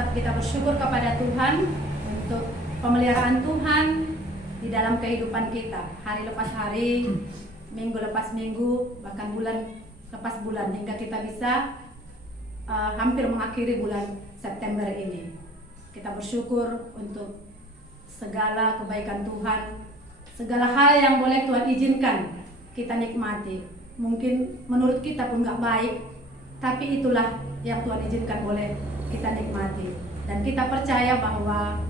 tetap kita bersyukur kepada Tuhan untuk pemeliharaan Tuhan di dalam kehidupan kita, hari lepas hari, minggu lepas minggu, bahkan bulan lepas bulan, hingga kita bisa hampir mengakhiri bulan September ini. Kita bersyukur untuk segala kebaikan Tuhan, segala hal yang boleh Tuhan izinkan kita nikmati. Mungkin menurut kita pun gak baik, tapi itulah yang Tuhan izinkan boleh kita nikmati. Dan kita percaya bahwa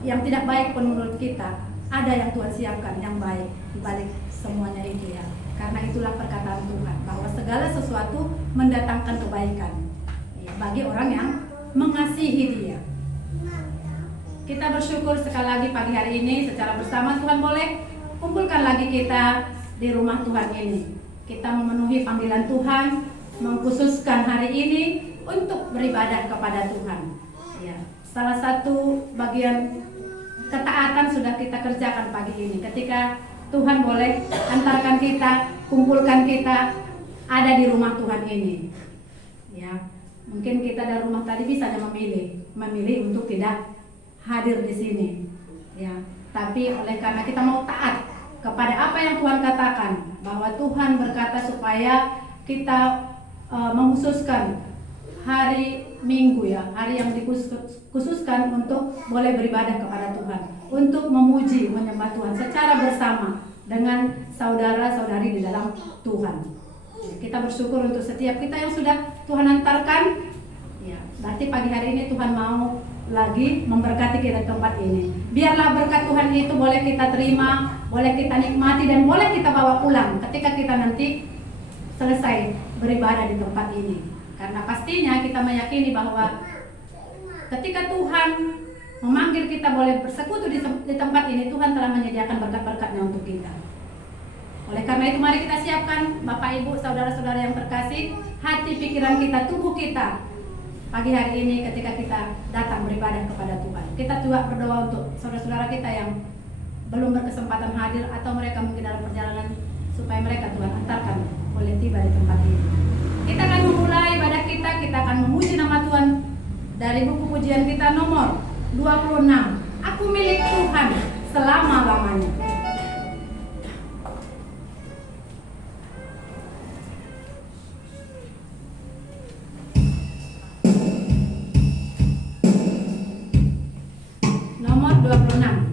yang tidak baik pun menurut kita, ada yang Tuhan siapkan yang baik di balik semuanya itu ya. Karena itulah perkataan Tuhan, bahwa segala sesuatu mendatangkan kebaikan ya, bagi orang yang mengasihi Dia. Kita bersyukur sekali lagi pagi hari ini secara bersama Tuhan boleh kumpulkan lagi kita di rumah Tuhan ini. Kita memenuhi panggilan Tuhan, mengkhususkan hari ini untuk beribadah kepada Tuhan. Ya, salah satu bagian ketaatan sudah kita kerjakan pagi ini. Ketika Tuhan boleh antarkan kita, kumpulkan kita ada di rumah Tuhan ini. Ya, mungkin kita dari rumah tadi bisa memilih untuk tidak hadir di sini. Ya, tapi oleh karena kita mau taat kepada apa yang Tuhan katakan, bahwa Tuhan berkata supaya kita mengkhususkan hari Minggu ya, hari yang dikhususkan untuk boleh beribadah kepada Tuhan, untuk memuji, menyembah Tuhan secara bersama dengan saudara-saudari di dalam Tuhan. Kita bersyukur untuk setiap kita yang sudah Tuhan antarkan. Ya, berarti pagi hari ini Tuhan mau lagi memberkati kita di tempat ini. Biarlah berkat Tuhan itu boleh kita terima, boleh kita nikmati, dan boleh kita bawa pulang ketika kita nanti selesai beribadah di tempat ini. Karena pastinya kita meyakini bahwa ketika Tuhan memanggil kita boleh bersekutu di tempat ini, Tuhan telah menyediakan berkat-berkatnya untuk kita. Oleh karena itu mari kita siapkan Bapak Ibu, saudara-saudara yang terkasih, hati, pikiran kita, tubuh kita pagi hari ini ketika kita datang beribadah kepada Tuhan. Kita juga berdoa untuk saudara-saudara kita yang belum berkesempatan hadir atau mereka mungkin dalam perjalanan, supaya mereka Tuhan antarkan boleh tiba di tempat ini. Kita akan memulai ibadah kita akan memuji nama Tuhan dari buku pujian kita nomor 26. Aku milik Tuhan selama-lamanya. Nomor 26.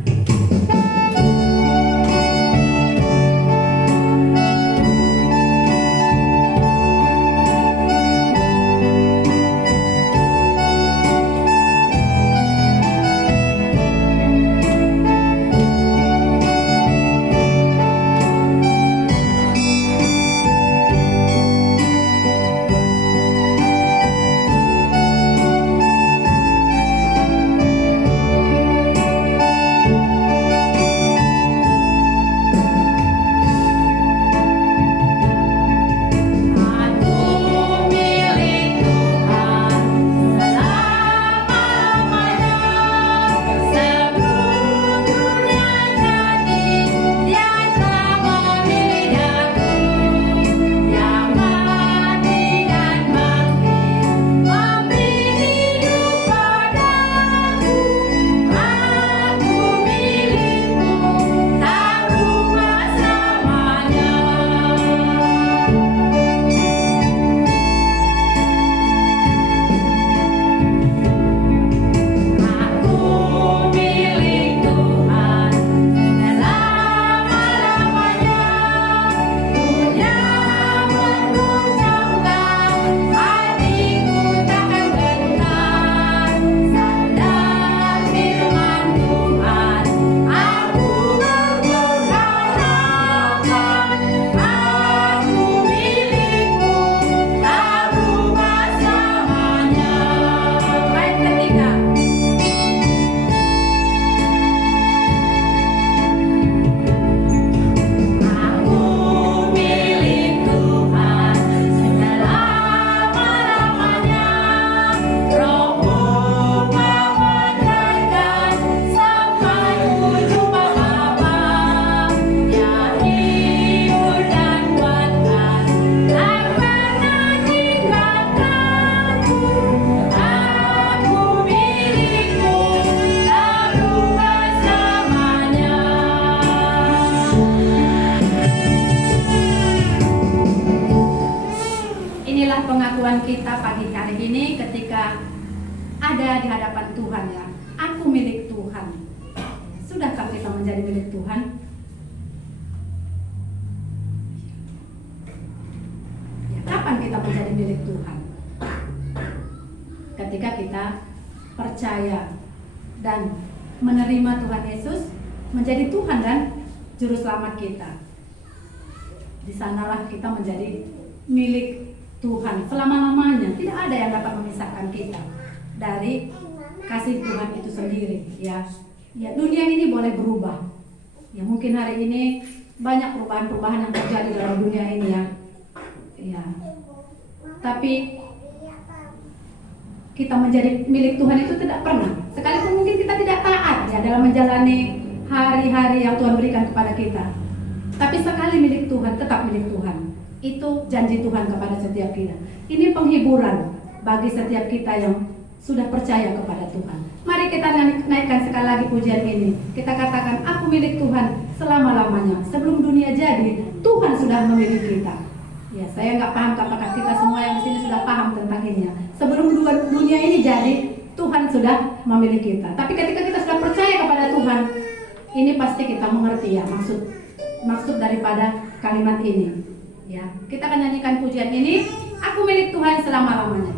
ada di hadapan Tuhan ya. Aku milik Tuhan. Sudahkah kita menjadi milik Tuhan? Ya, kapan kita menjadi milik Tuhan? Ketika kita percaya dan menerima Tuhan Yesus menjadi Tuhan dan Juru Selamat kita. Di sanalah kita menjadi milik Tuhan selama-lamanya. Tidak ada yang dapat memisahkan kita dari kasih Tuhan itu sendiri. Ya, dunia ini boleh berubah. Ya, mungkin hari ini banyak perubahan-perubahan yang terjadi dalam dunia ini ya. Ya, tapi kita menjadi milik Tuhan itu tidak pernah. Sekalipun mungkin kita tidak taat ya dalam menjalani hari-hari yang Tuhan berikan kepada kita. Tapi sekali milik Tuhan, tetap milik Tuhan. Itu janji Tuhan kepada setiap kita. Ini penghiburan bagi setiap kita yang sudah percaya kepada Tuhan. Mari kita naikkan sekali lagi pujian ini. Kita katakan, aku milik Tuhan selama-lamanya. Sebelum dunia jadi, Tuhan sudah memiliki kita. Ya, saya nggak paham apakah kita semua yang di sini sudah paham tentang ini. Sebelum dunia ini jadi, Tuhan sudah memiliki kita. Tapi ketika kita sudah percaya kepada Tuhan, ini pasti kita mengerti ya maksud daripada kalimat ini. Ya, kita akan nyanyikan pujian ini. Aku milik Tuhan selama-lamanya.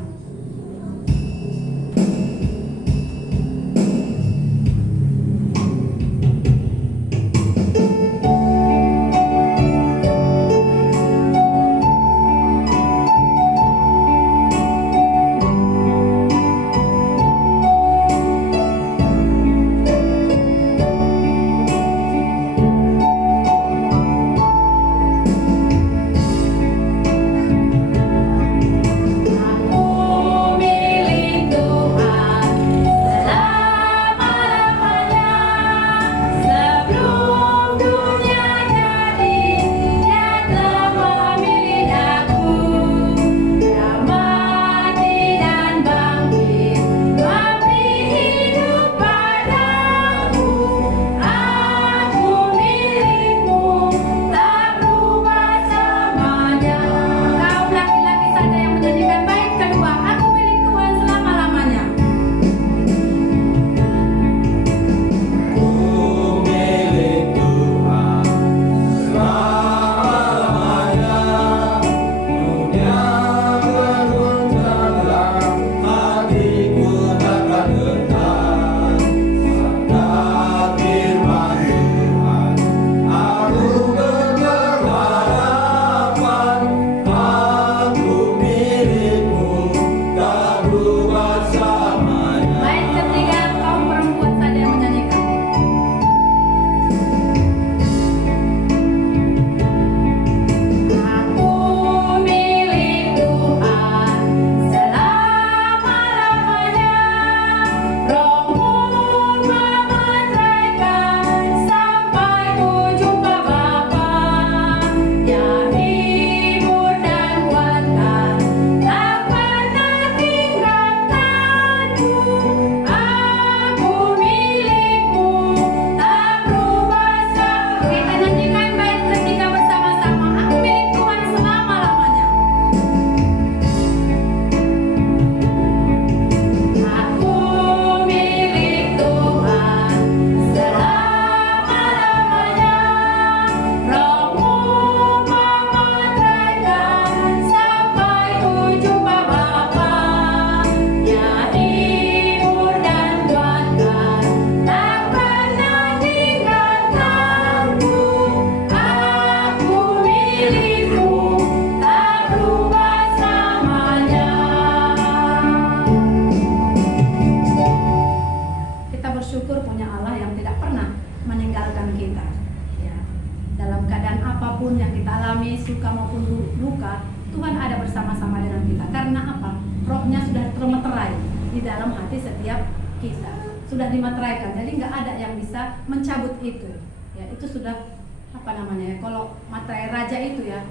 suka maupun luka, Tuhan ada bersama-sama dengan kita. Karena apa? Rohnya sudah termeterai di dalam hati setiap kita. Sudah dimeteraikan, jadi nggak ada yang bisa mencabut itu. Ya, itu sudah apa namanya ya? Kalau materai raja itu ya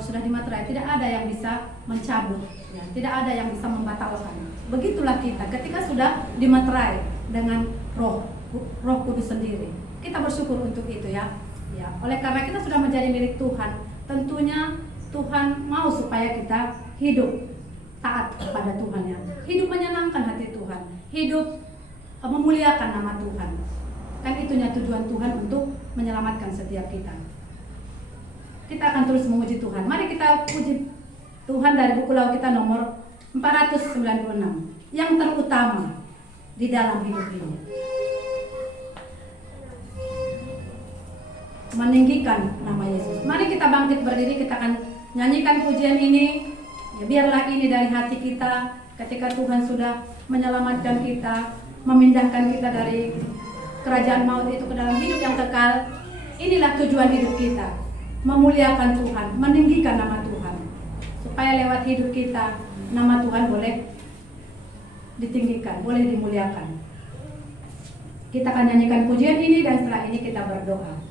sudah dimaterai, tidak ada yang bisa mencabut, ya, tidak ada yang bisa membatalkan. Begitulah kita, ketika sudah dimaterai dengan Roh Kudus sendiri, kita bersyukur untuk itu ya. Ya, oleh karena kita sudah menjadi milik Tuhan, tentunya Tuhan mau supaya kita hidup taat kepada Tuhan ya, hidup menyenangkan hati Tuhan. Tuhan. Hidup memuliakan nama Tuhan. Kan itunya tujuan Tuhan untuk menyelamatkan setiap kita. Kita akan terus memuji Tuhan. Mari kita puji Tuhan dari buku lagu kita nomor 496. Yang terutama di dalam hidup ini. Meninggikan nama Yesus. Mari kita bangkit berdiri, kita akan nyanyikan pujian ini. Ya, biarlah ini dari hati kita ketika Tuhan sudah menyelamatkan kita, memindahkan kita dari kerajaan maut itu ke dalam hidup yang kekal. Inilah tujuan hidup kita, memuliakan Tuhan, meninggikan nama Tuhan, supaya lewat hidup kita nama Tuhan boleh ditinggikan, boleh dimuliakan. Kita akan nyanyikan pujian ini dan setelah ini kita berdoa.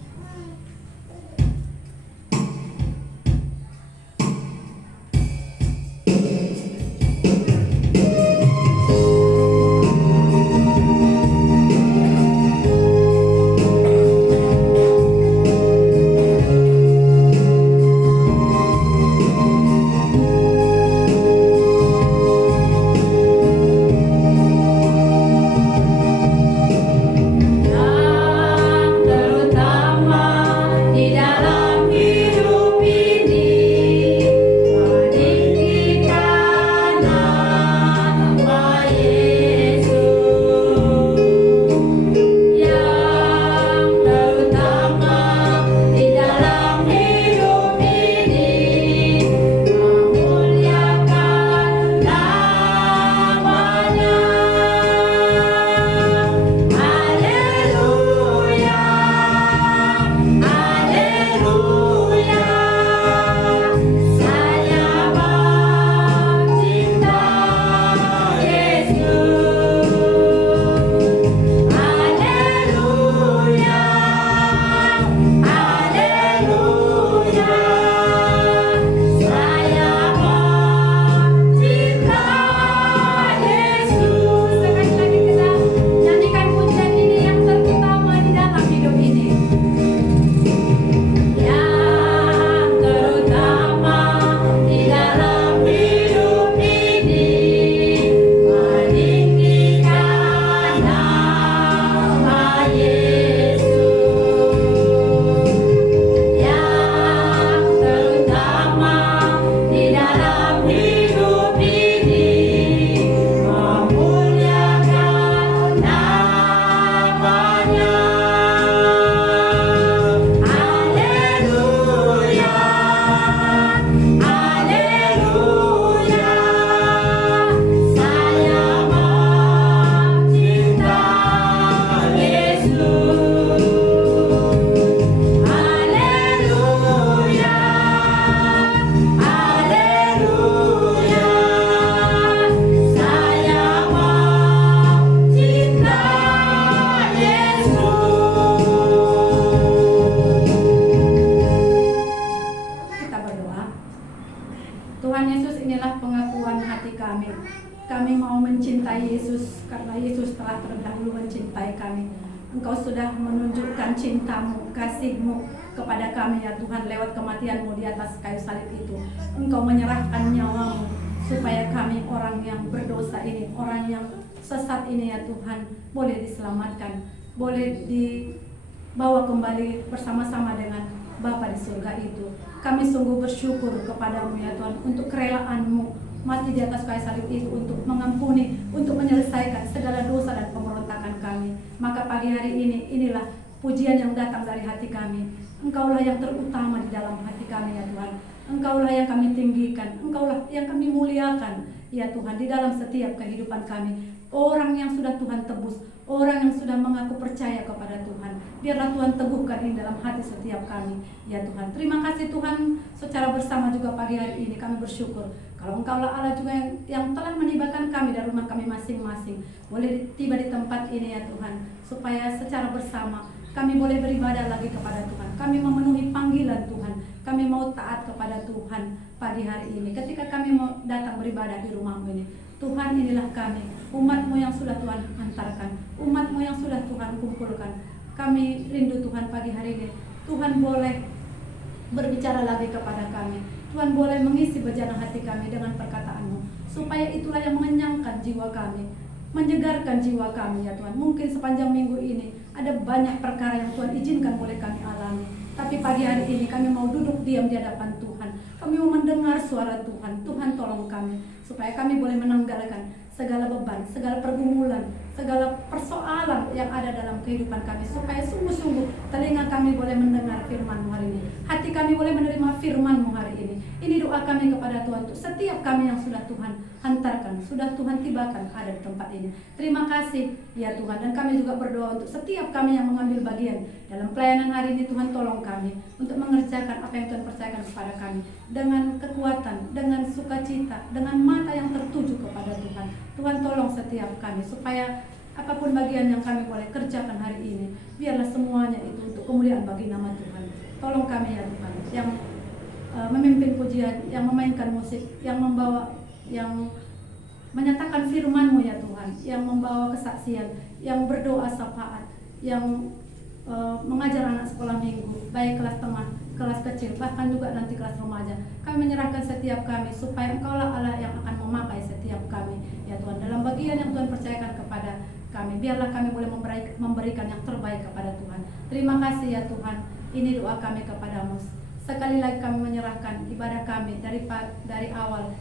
Kami mau mencintai Yesus karena Yesus telah terdahulu mencintai kami. Engkau sudah menunjukkan cintamu, kasihmu kepada kami ya Tuhan lewat kematianmu di atas kayu salib itu. Engkau menyerahkan nyawamu supaya kami orang yang berdosa ini, orang yang sesat ini ya Tuhan boleh diselamatkan, boleh dibawa kembali bersama-sama dengan Bapa di surga itu. Kami sungguh bersyukur kepadamu ya Tuhan untuk kerelaanmu mati di atas kayu salib itu untuk mengampuni, untuk menyelesaikan segala dosa dan pemberontakan kami. Maka pagi hari ini, inilah pujian yang datang dari hati kami. Engkaulah yang terutama di dalam hati kami ya Tuhan. Engkaulah yang kami tinggikan, Engkaulah yang kami muliakan ya Tuhan di dalam setiap kehidupan kami. Orang yang sudah Tuhan tebus, orang yang sudah mengaku percaya kepada Tuhan, biarlah Tuhan teguhkan ini dalam hati setiap kami ya Tuhan. Terima kasih Tuhan, secara bersama juga pagi hari ini kami bersyukur kalau Engkaulah Allah juga yang telah menibakan kami dari rumah kami masing-masing. Boleh tiba di tempat ini ya Tuhan, supaya secara bersama kami boleh beribadah lagi kepada Tuhan. Kami memenuhi panggilan Tuhan, kami mau taat kepada Tuhan pagi hari ini. Ketika kami mau datang beribadah di rumah-Mu ini, Tuhan inilah kami, umat-Mu yang sudah Tuhan antarkan, umat-Mu yang sudah Tuhan kumpulkan. Kami rindu Tuhan pagi hari ini, Tuhan boleh berbicara lagi kepada kami. Tuhan boleh mengisi bejana hati kami dengan perkataan-Mu, supaya itulah yang mengenyangkan jiwa kami. menyegarkan jiwa kami ya Tuhan. Mungkin sepanjang minggu ini ada banyak perkara yang Tuhan izinkan boleh kami alami. Tapi pagi hari ini kami mau duduk diam di hadapan Tuhan. Kami mau mendengar suara Tuhan. Tuhan tolong kami supaya kami boleh menanggalkan segala beban, segala pergumulan, segala persoalan yang ada dalam kehidupan kami, supaya sungguh-sungguh telinga kami boleh mendengar firman-Mu hari ini, hati kami boleh menerima firman-Mu hari ini. Ini doa kami kepada Tuhan untuk setiap kami yang sudah Tuhan hantarkan, sudah Tuhan tibakan ada di tempat ini. Terima kasih ya Tuhan, dan kami juga berdoa untuk setiap kami yang mengambil bagian dalam pelayanan hari ini. Tuhan tolong kami untuk mengerjakan apa yang Tuhan percayakan kepada kami dengan kekuatan, dengan sukacita, dengan mata yang tertuju kepada Tuhan. Tuhan tolong setiap kami supaya apapun bagian yang kami boleh kerjakan hari ini, biarlah semuanya itu untuk kemuliaan bagi nama Tuhan. Tolong kami ya Tuhan, yang memimpin pujian, yang memainkan musik, yang membawa, yang menyatakan firman-Mu ya Tuhan, yang membawa kesaksian, yang berdoa syafaat, yang mengajar anak sekolah minggu, baik kelas tengah, kelas kecil, bahkan juga nanti kelas remaja. Kami menyerahkan setiap kami supaya Engkaulah Allah yang akan memakai setiap kami ya Tuhan, dalam bagian yang Tuhan percayakan kepada kami. Biarlah kami boleh memberikan yang terbaik kepada Tuhan. Terima kasih ya Tuhan. Ini doa kami kepadamu. Sekali lagi kami menyerahkan ibadah kami dari awal,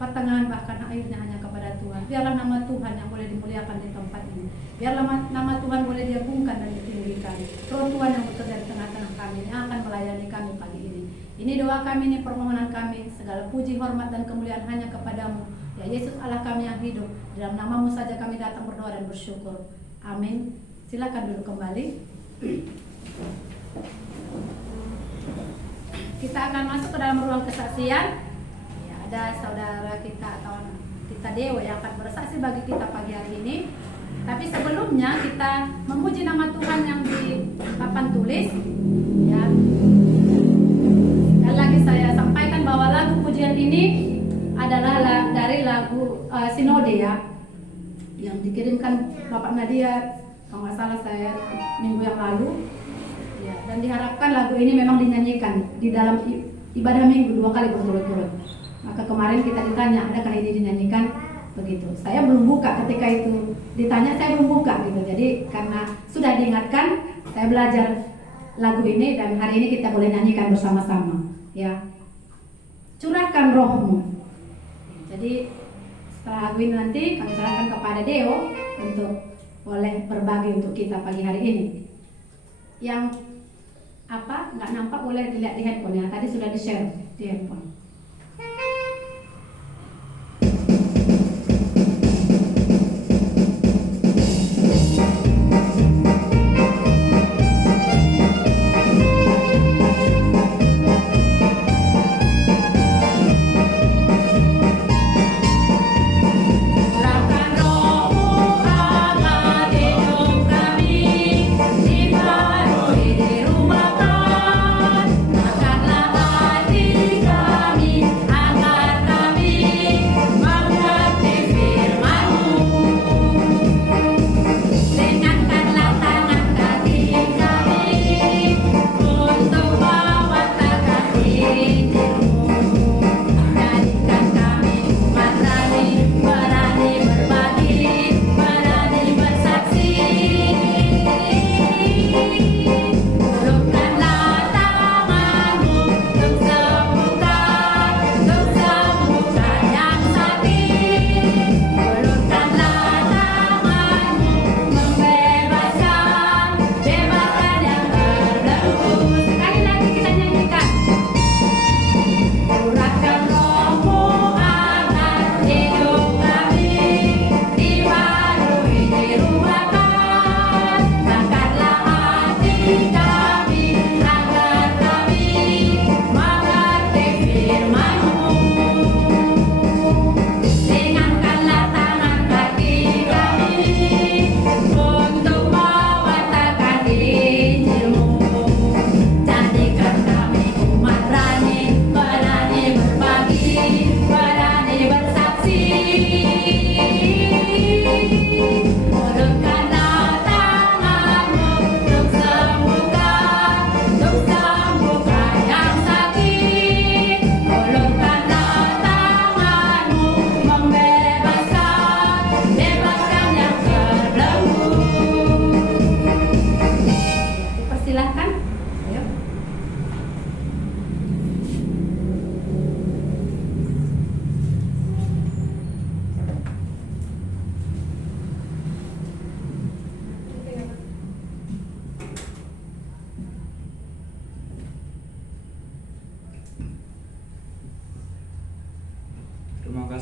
pertengahan, bahkan akhirnya hanya kepada Tuhan. Biarlah nama Tuhan yang boleh dimuliakan di tempat ini. Biarlah nama Tuhan boleh diagungkan dan ditinggikan. Roh Tuhan yang bekerja di tengah-tengah kami, yang akan melayani kami pagi ini. Ini doa kami, ini permohonan kami. Segala puji, hormat, dan kemuliaan hanya kepadamu, ya Yesus Allah kami yang hidup. Dalam nama-Mu saja kami datang berdoa dan bersyukur. Amin. Silakan duduk kembali. Kita akan masuk ke dalam ruang kesaksian. Ya, ada saudara kita atau kita Dewa yang akan bersaksi bagi kita pagi hari ini. Tapi sebelumnya kita memuji nama Tuhan yang di papan tulis. Ya. Dan lagi saya sampaikan bahwa lagu pujian ini adalah dari lagu Sinode ya, yang dikirimkan Bapak Nadia, kalau nggak salah saya minggu yang lalu. Ya, dan diharapkan lagu ini memang dinyanyikan di dalam ibadah minggu 2 kali berturut-turut. Maka kemarin kita ditanya, adakah ini dinyanyikan? Begitu. Saya belum buka ketika itu ditanya, saya belum buka gitu. Jadi karena sudah diingatkan, saya belajar lagu ini dan hari ini kita boleh nyanyikan bersama-sama. Ya, curahkan rohmu. Jadi setelah lagu ini nanti kami serahkan kepada Deo untuk boleh berbagi untuk kita pagi hari ini. Yang nggak nampak boleh dilihat di handphone ya. Tadi sudah di-share di handphone. Makanlah hati kami.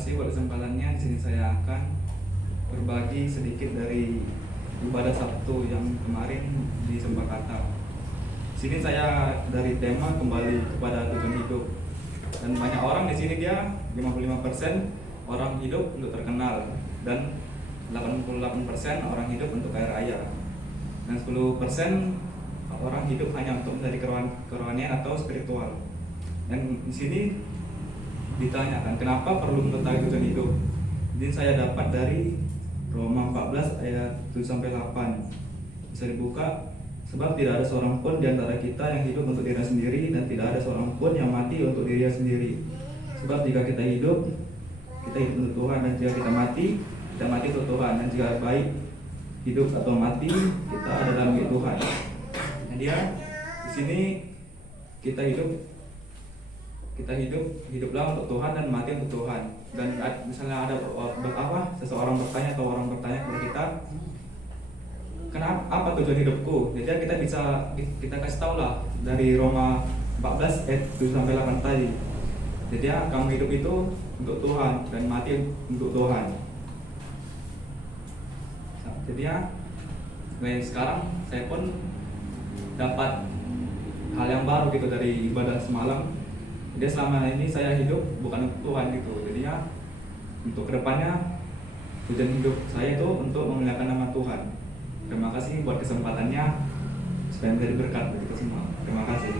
kasih buat kesempatannya. Di sini saya akan berbagi sedikit dari ibadah Sabtu yang kemarin di Sembakata. Di sini saya dari tema kembali kepada tujuan hidup. Dan banyak orang di sini dia 55% orang hidup untuk terkenal dan 88% orang hidup untuk kaya raya. Dan 10% orang hidup hanya untuk mencari kerohanian atau spiritual. Dan di sini ditanyakan kenapa perlu mengetahui tujuan hidup. Jadi saya dapat dari Roma 14 ayat 7-8. Bisa dibuka. Sebab tidak ada seorang pun di antara kita yang hidup untuk dirinya sendiri, dan tidak ada seorang pun yang mati untuk dirinya sendiri. Sebab jika kita hidup untuk Tuhan, dan jika kita mati untuk Tuhan. Dan jika baik hidup atau mati, kita ada dalam milik Tuhan. Nah, dia di sini kita hiduplah untuk Tuhan dan mati untuk Tuhan. Dan misalnya ada seseorang bertanya atau orang bertanya kepada kita, kenapa, apa tujuan hidupku? Jadi kita kasih tahu lah dari Roma 14 ayat 7-8 tadi. Jadi kamu hidup itu untuk Tuhan dan mati untuk Tuhan. Jadi sekarang saya pun dapat hal yang baru gitu dari ibadah semalam. Jadi selama ini saya hidup bukan untuk Tuhan gitu. Jadi untuk kedepannya tujuan hidup saya itu untuk memuliakan nama Tuhan. Terima kasih buat kesempatannya, supaya menjadi berkat bagi kita semua. Terima kasih.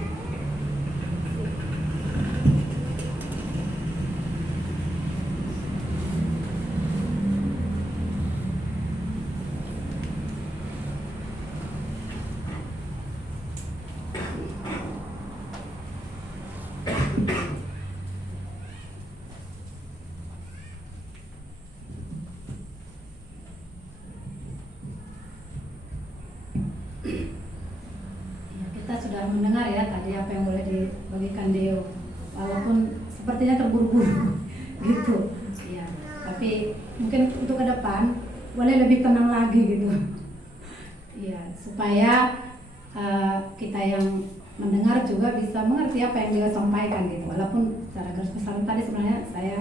Kita sudah mendengar ya tadi apa yang boleh dibagikan Deo, walaupun sepertinya terburu-buru gitu ya, tapi mungkin untuk ke depan boleh lebih tenang lagi gitu ya, supaya kita yang mendengar juga bisa mengerti apa yang dia sampaikan gitu. Walaupun secara garis besar tadi sebenarnya saya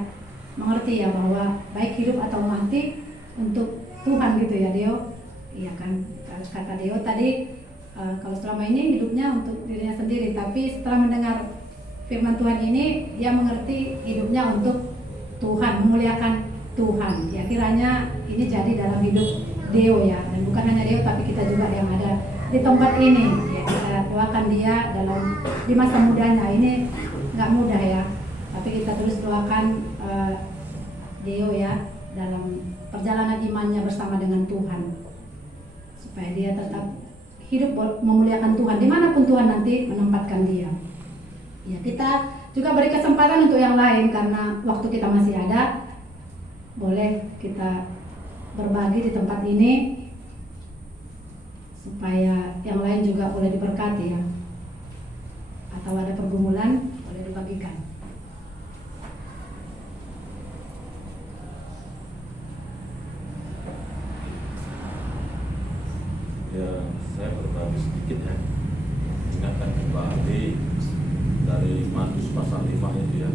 mengerti ya bahwa baik hidup atau mati untuk Tuhan gitu ya Deo. Iya kan, kata Deo tadi kalau selama ini hidupnya untuk dirinya sendiri, tapi setelah mendengar firman Tuhan ini dia mengerti hidupnya untuk Tuhan, memuliakan Tuhan. Ya kiranya ini jadi dalam hidup Deo ya, dan bukan hanya Deo tapi kita juga yang ada di tempat ini. Ya, kita doakan dia di masa mudanya ini nggak mudah ya, tapi kita terus doakan Deo ya dalam perjalanan imannya bersama dengan Tuhan, supaya dia tetap hidup memuliakan Tuhan dimanapun Tuhan nanti menempatkan dia. Ya, kita juga beri kesempatan untuk yang lain karena waktu kita masih ada. Boleh kita berbagi di tempat ini supaya yang lain juga boleh diberkati ya. Atau ada pergumulan boleh dibagikan. Ya, saya berbagi sedikit ya, ingatkan kembali dari Markus pasal 5 itu ya.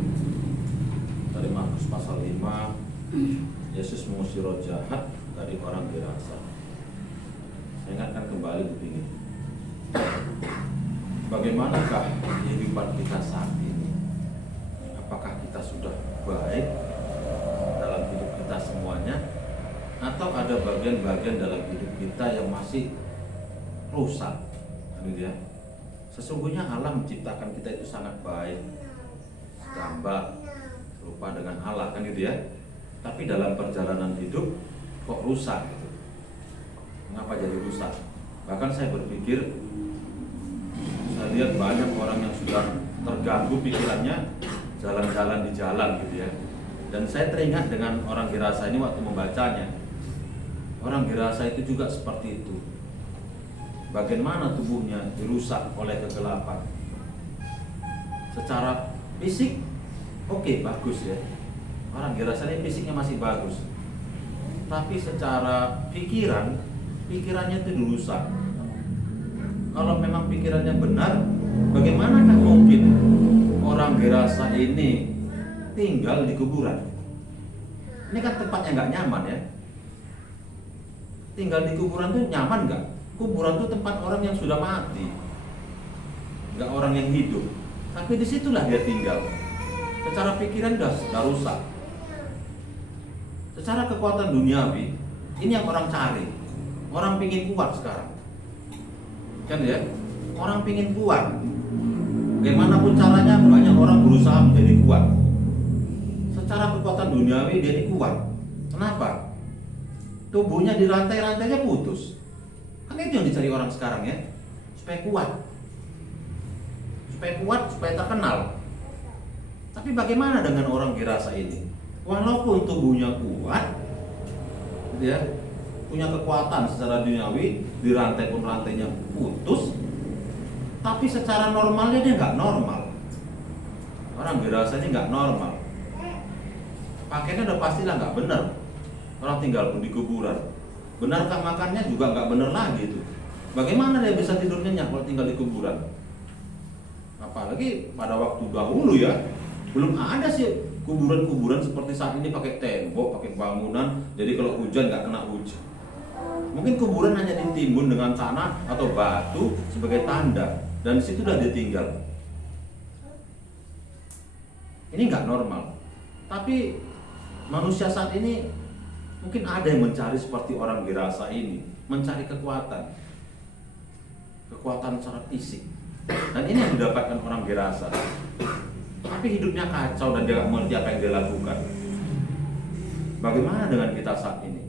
Dari Markus pasal 5, Yesus mengusir roh jahat dari orang Gerasa. Saya ingatkan kembali begini, bagaimanakah kehidupan kita saat ini? Apakah kita sudah baik dalam hidup kita semuanya, atau ada bagian-bagian dalam hidup kita yang masih rusak, gitu ya. Sesungguhnya Allah menciptakan kita itu sangat baik, gambar serupa dengan Allah kan gitu ya. Tapi dalam perjalanan hidup kok rusak gitu. Mengapa jadi rusak? Bahkan saya berpikir, saya lihat banyak orang yang sudah terganggu pikirannya jalan-jalan di jalan gitu ya. Dan saya teringat dengan orang Gerasa ini waktu membacanya. Orang Gerasa itu juga seperti itu. Bagaimana tubuhnya dirusak oleh kegelapan. Secara fisik, oke, bagus ya. Orang Gerasa ini fisiknya masih bagus. Tapi secara pikirannya itu dirusak. Kalau memang pikirannya benar, bagaimanakah mungkin orang Gerasa ini tinggal di kuburan? Ini kan tempatnya nggak nyaman ya. Tinggal di kuburan tuh nyaman nggak? Kuburan tuh tempat orang yang sudah mati, nggak orang yang hidup. Tapi disitulah dia tinggal. Secara pikiran udah rusak. Secara kekuatan duniawi, ini yang orang cari. Orang pingin kuat sekarang, kan ya? Orang pingin kuat. Bagaimanapun caranya, banyak orang berusaha menjadi kuat. Secara kekuatan duniawi dia ini kuat. Kenapa? Tubuhnya di rantai-rantainya putus. Kan itu yang dicari orang sekarang ya, supaya kuat. Supaya kuat, supaya terkenal. Tapi bagaimana dengan orang Gerasa ini? Walaupun tubuhnya kuat, gitu ya, punya kekuatan secara duniawi, di rantai pun rantainya putus, tapi secara normalnya dia nggak normal. Orang Gerasa ini nggak normal. Pakaiannya udah pastilah nggak benar. Orang tinggal pun di kuburan. Benarkah makannya juga nggak benar lagi itu. Bagaimana dia bisa tidur nyenyak kalau tinggal di kuburan? Apalagi pada waktu dahulu ya, belum ada sih kuburan-kuburan seperti saat ini pakai tembok, pakai bangunan. Jadi kalau hujan nggak kena hujan. Mungkin kuburan hanya ditimbun dengan tanah atau batu sebagai tanda, dan di situ udah ditinggal. Ini nggak normal. Tapi manusia saat ini mungkin ada yang mencari seperti orang Gerasa ini, mencari kekuatan secara fisik. Dan ini yang didapatkan orang Gerasa. Tapi hidupnya kacau dan dia nggak mengerti apa yang dia lakukan. Bagaimana dengan kita saat ini?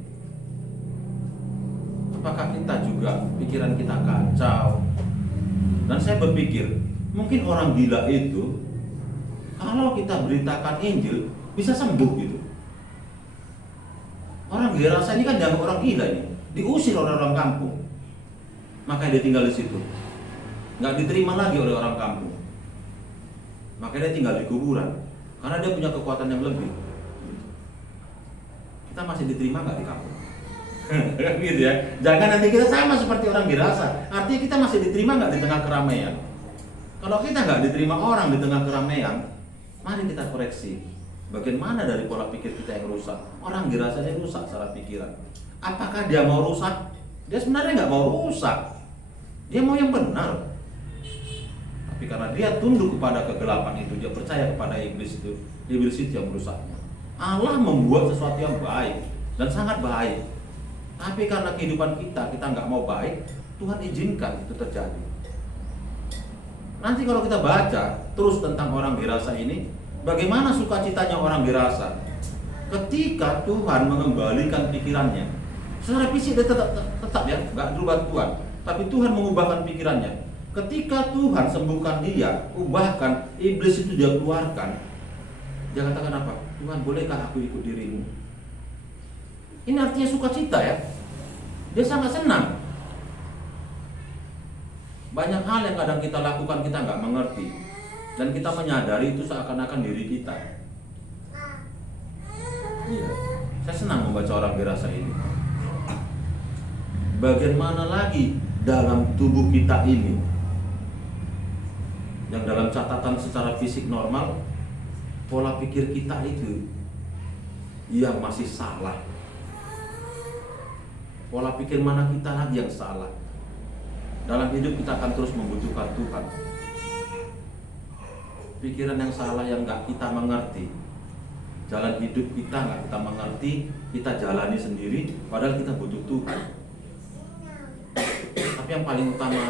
Apakah kita juga pikiran kita kacau? Dan saya berpikir, mungkin orang gila itu kalau kita beritakan Injil bisa sembuh gitu. Orang Gerasa ini kan dianggap orang gila ini, diusir oleh orang kampung. Makanya dia tinggal di situ. Nggak diterima lagi oleh orang kampung. Makanya dia tinggal di kuburan, karena dia punya kekuatan yang lebih. Kita masih diterima nggak di kampung? Gitu ya. Jangan nanti kita sama seperti orang Gerasa. Artinya kita masih diterima nggak di tengah keramaian? Kalau kita nggak diterima orang di tengah keramaian, mari kita koreksi. Bagian mana dari pola pikir kita yang rusak? Orang Gerasa ini rusak secara pikiran. Apakah dia mau rusak? Dia sebenarnya nggak mau rusak. Dia mau yang benar. Tapi karena dia tunduk kepada kegelapan itu, dia percaya kepada iblis itu yang merusaknya. Allah membuat sesuatu yang baik dan sangat baik. Tapi karena kehidupan kita nggak mau baik, Tuhan izinkan itu terjadi. Nanti kalau kita baca terus tentang orang Gerasa ini, bagaimana sukacitanya orang Gerasa ketika Tuhan mengembalikan pikirannya. Secara fisik dia tetap ya, nggak berubah Tuhan, tapi Tuhan mengubahkan pikirannya. Ketika Tuhan sembuhkan dia, ubahkan, iblis itu dia keluarkan. Dia katakan apa? Tuhan, bolehkah aku ikut dirimu? Ini artinya sukacita ya. Dia sangat senang. Banyak hal yang kadang kita lakukan kita nggak mengerti, dan kita menyadari itu seakan-akan diri kita. Iya, saya senang membaca orang Gerasa ini. Bagian mana lagi dalam tubuh kita ini yang dalam catatan secara fisik normal, pola pikir kita itu yang masih salah. Pola pikir mana kita lagi yang salah? Dalam hidup kita akan terus membutuhkan Tuhan. Pikiran yang salah yang gak kita mengerti, jalan hidup kita gak kita mengerti, kita jalani sendiri, padahal kita butuh Tuhan. Tapi yang paling utama,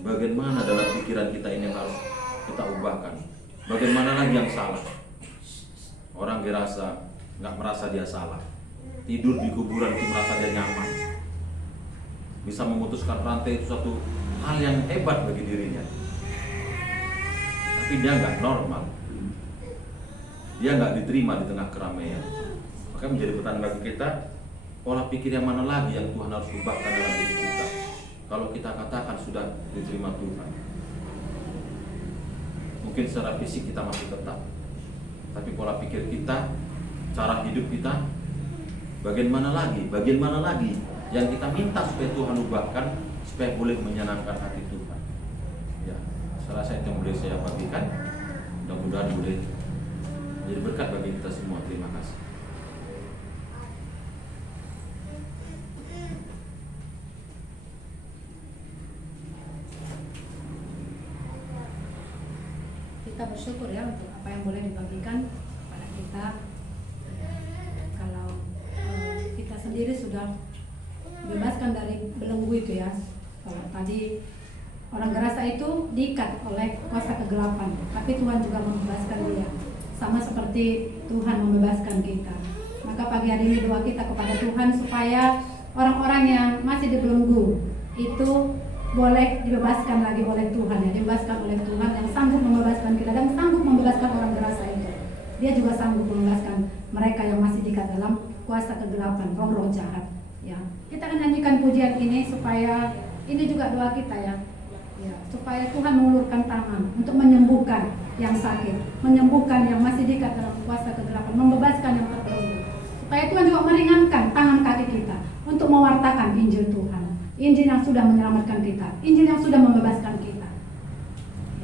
bagaimana dalam pikiran kita ini yang harus kita ubahkan. Bagaimana lagi yang salah? Orang Gerasa gak merasa dia salah. Tidur di kuburan itu merasa dia nyaman. Bisa memutuskan rantai itu satu hal yang hebat bagi dirinya. Tapi dia nggak normal. Dia nggak diterima di tengah keramaian. Maka menjadi pertanyaan bagi kita, pola pikir yang mana lagi yang Tuhan harus ubahkan dalam diri kita? Kalau kita katakan sudah diterima Tuhan, mungkin secara fisik kita masih tetap, tapi pola pikir kita, cara hidup kita, bagian mana lagi yang kita minta supaya Tuhan ubahkan, supaya boleh menyenangkan hati Tuhan. Ya, salah satu yang boleh saya bagikan, mudah-mudahan boleh jadi berkat bagi kita semua. Terima kasih. kita bersyukur ya untuk apa yang boleh dibagikan kepada kita. Kalau kita sendiri sudah bebaskan dari belenggu itu ya. Kalau tadi orang gerasa itu diikat oleh kuasa kegelapan, tapi Tuhan juga membebaskan dia. Sama seperti Tuhan membebaskan kita. Maka pagi hari ini doa kita kepada Tuhan supaya orang-orang yang masih dibelenggu itu boleh dibebaskan lagi oleh Tuhan ya, dibebaskan oleh Tuhan yang sanggup membebaskan kita dan sanggup membebaskan orang gerasa itu. Dia juga sanggup membebaskan mereka yang masih diikat dalam kuasa kegelapan, roh-roh jahat. Ya, kita akan nyanyikan pujian ini supaya ini juga doa kita ya. Ya, supaya Tuhan mengulurkan tangan untuk menyembuhkan yang sakit, menyembuhkan yang masih diikat dalam kuasa kegelapan, membebaskan yang terbelenggu. Supaya Tuhan juga meringankan tangan kaki kita untuk mewartakan Injil Tuhan, Injil yang sudah menyelamatkan kita, Injil yang sudah membebaskan kita.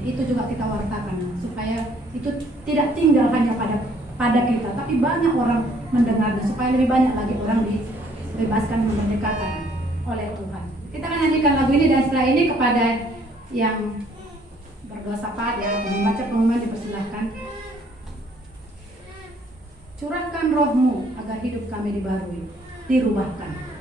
Itu juga kita wartakan supaya itu tidak tinggal hanya pada kita, tapi banyak orang mendengarnya, supaya lebih banyak lagi orang dibebaskan, memerdekakan oleh Tuhan. Kita akan nyanyikan lagu ini, dan setelah ini kepada yang berdosa pada membaca pengumuman dipersilahkan. Curahkan rohmu agar hidup kami dibarui, dirubahkan.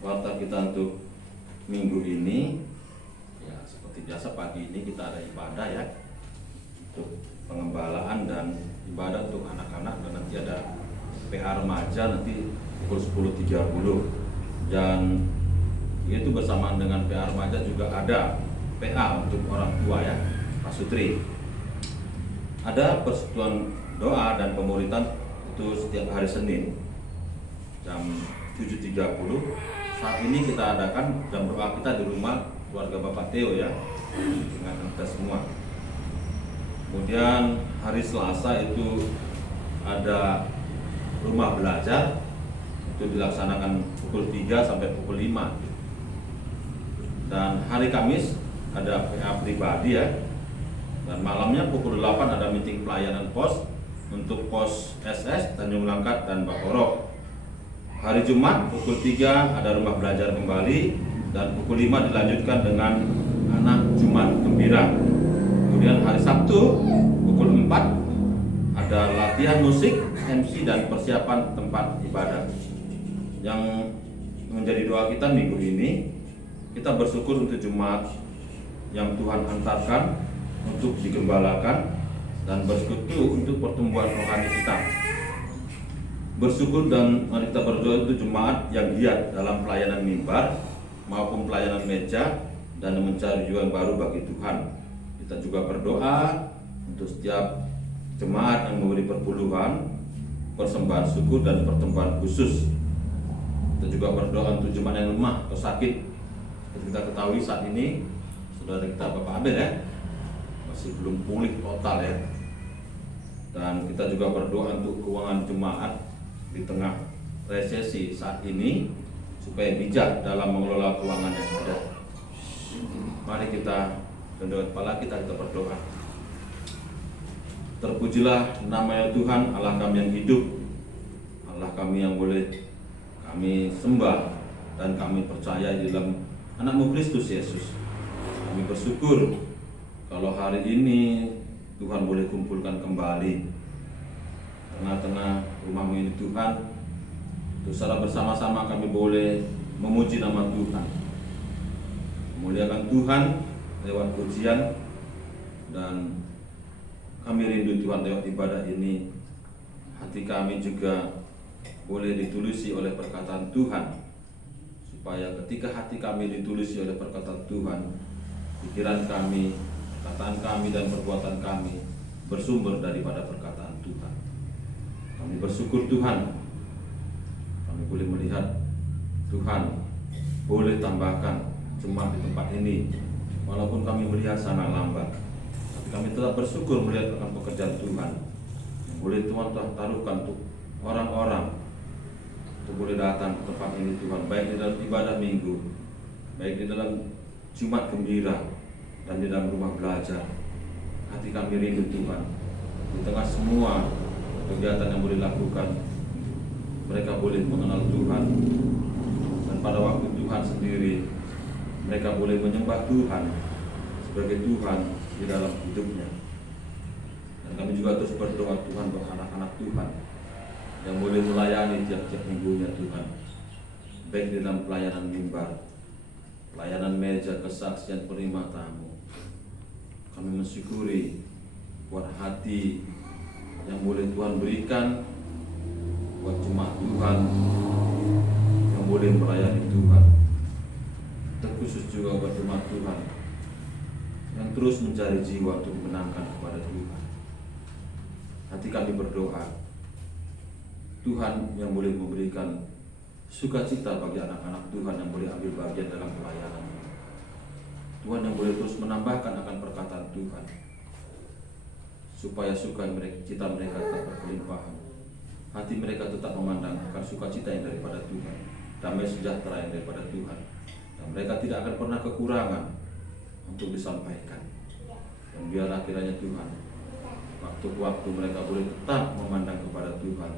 Warta kita untuk minggu ini, ya seperti biasa pagi ini kita ada ibadah ya, untuk pengembalaan dan ibadah untuk anak-anak, dan nanti ada PA remaja nanti pukul 10.30, dan itu bersamaan dengan PA remaja juga ada PA untuk orang tua ya, Pak Sutri. Ada persekutuan doa dan pemuritan itu setiap hari Senin jam 7.30. Saat ini kita adakan jam doa kita di rumah keluarga Bapak Theo ya, dengan kita semua. Kemudian hari Selasa itu ada rumah belajar, itu dilaksanakan pukul 3 sampai pukul 5. Dan hari Kamis ada PA pribadi ya. Dan malamnya pukul 8 ada meeting pelayanan pos untuk pos SS Tanjung Langkat dan Bakorok. Hari Jumat pukul 3 ada rumah belajar kembali, dan pukul 5 dilanjutkan dengan anak Jumat Gembira. Kemudian hari Sabtu pukul 4 ada latihan musik, MC dan persiapan tempat ibadah. Yang menjadi doa kita minggu ini, kita bersyukur untuk jemaat yang Tuhan hantarkan untuk digembalakan dan bersekutu untuk pertumbuhan rohani kita. Bersyukur dan mari kita berdoa untuk jemaat yang giat dalam pelayanan mimbar maupun pelayanan meja dan mencari tujuan baru bagi Tuhan. Kita juga berdoa untuk setiap jemaat yang memberi perpuluhan, persembahan syukur dan persembahan khusus. Kita juga berdoa untuk jemaat yang lemah atau sakit. Seperti kita ketahui saat ini saudara kita Bapak Abel ya masih belum pulih total ya. Dan kita juga berdoa untuk keuangan jemaat di tengah resesi saat ini supaya bijak dalam mengelola keuangan yang ada. Mari kita tundukkan kepala kita berdoa. Terpujilah nama Tuhan Allah kami yang hidup, Allah kami yang boleh kami sembah dan kami percaya di dalam Anak-Mu Kristus Yesus. Kami bersyukur kalau hari ini Tuhan boleh kumpulkan kembali tengah-tengah rumah-Mu ini Tuhan. Untuk secara bersama-sama kami boleh memuji nama Tuhan, memuliakan Tuhan lewat pujian, dan kami rindu Tuhan lewat ibadah ini hati kami juga boleh ditulisi oleh perkataan Tuhan, supaya ketika hati kami ditulisi oleh perkataan Tuhan, pikiran kami, perkataan kami dan perbuatan kami bersumber daripada perkataan Tuhan. Kami bersyukur Tuhan, kami boleh melihat Tuhan boleh tambahkan jemaat di tempat ini, walaupun kami melihat sangat lambat, tapi kami tetap bersyukur melihat akan pekerjaan Tuhan yang boleh Tuhan taruhkan untuk orang-orang untuk boleh datang ke tempat ini Tuhan, baik di dalam ibadah minggu, baik di dalam Jumat Gembira, dan di dalam rumah belajar. Hati kami rindu Tuhan, di tengah semua kegiatan yang boleh dilakukan, mereka boleh mengenal Tuhan, dan pada waktu Tuhan sendiri mereka boleh menyembah Tuhan sebagai Tuhan di dalam hidupnya. Dan kami juga terus berdoa Tuhan buat anak-anak Tuhan yang boleh melayani tiap-tiap minggunya Tuhan, baik di dalam pelayanan mimbar, pelayanan meja, kesaksian, penerima tamu. Kami mensyukuri buat hati yang boleh Tuhan berikan buat jemaat Tuhan yang boleh melayani Tuhan, terkhusus juga buat jemaat Tuhan yang terus mencari jiwa untuk menangkan kepada Tuhan. Hati kami berdoa Tuhan yang boleh memberikan sukacita bagi anak-anak Tuhan yang boleh ambil bagian dalam pelayanan. Tuhan yang boleh terus menambahkan akan perkataan Tuhan, supaya sukacita mereka tetap berkelimpahan, hati mereka tetap memandang akan sukacita yang daripada Tuhan, damai sejahtera yang daripada Tuhan, dan mereka tidak akan pernah kekurangan untuk disampaikan. Dan biarlah kiranya Tuhan, waktu-waktu mereka boleh tetap memandang kepada Tuhan,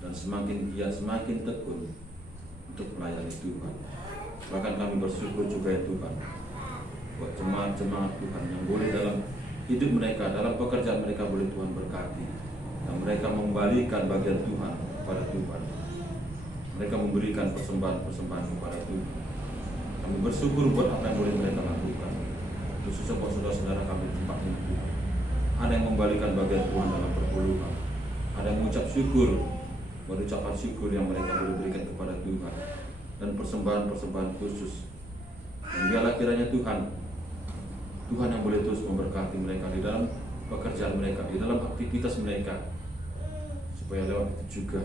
dan semakin giat, semakin tekun untuk melayani Tuhan. Bahkan kami bersyukur juga ya Tuhan, buat jemaat-jemaat Tuhan yang boleh dalam hidup mereka, dalam pekerjaan mereka boleh Tuhan berkati, dan mereka mengembalikan bagian Tuhan kepada Tuhan. Mereka memberikan persembahan-persembahan kepada Tuhan. Kami bersyukur buat apa yang boleh mereka lakukan, khususnya buat saudara-saudara kami di tempat ini Tuhan. Ada yang membalikan bagian Tuhan dalam perpuluhan, ada yang mengucap syukur, berucapan syukur yang mereka boleh berikan kepada Tuhan, dan persembahan-persembahan khusus. Dan biarlah kiranya Tuhan yang boleh terus memberkati mereka di dalam pekerjaan mereka, di dalam aktivitas mereka, supaya lewat itu juga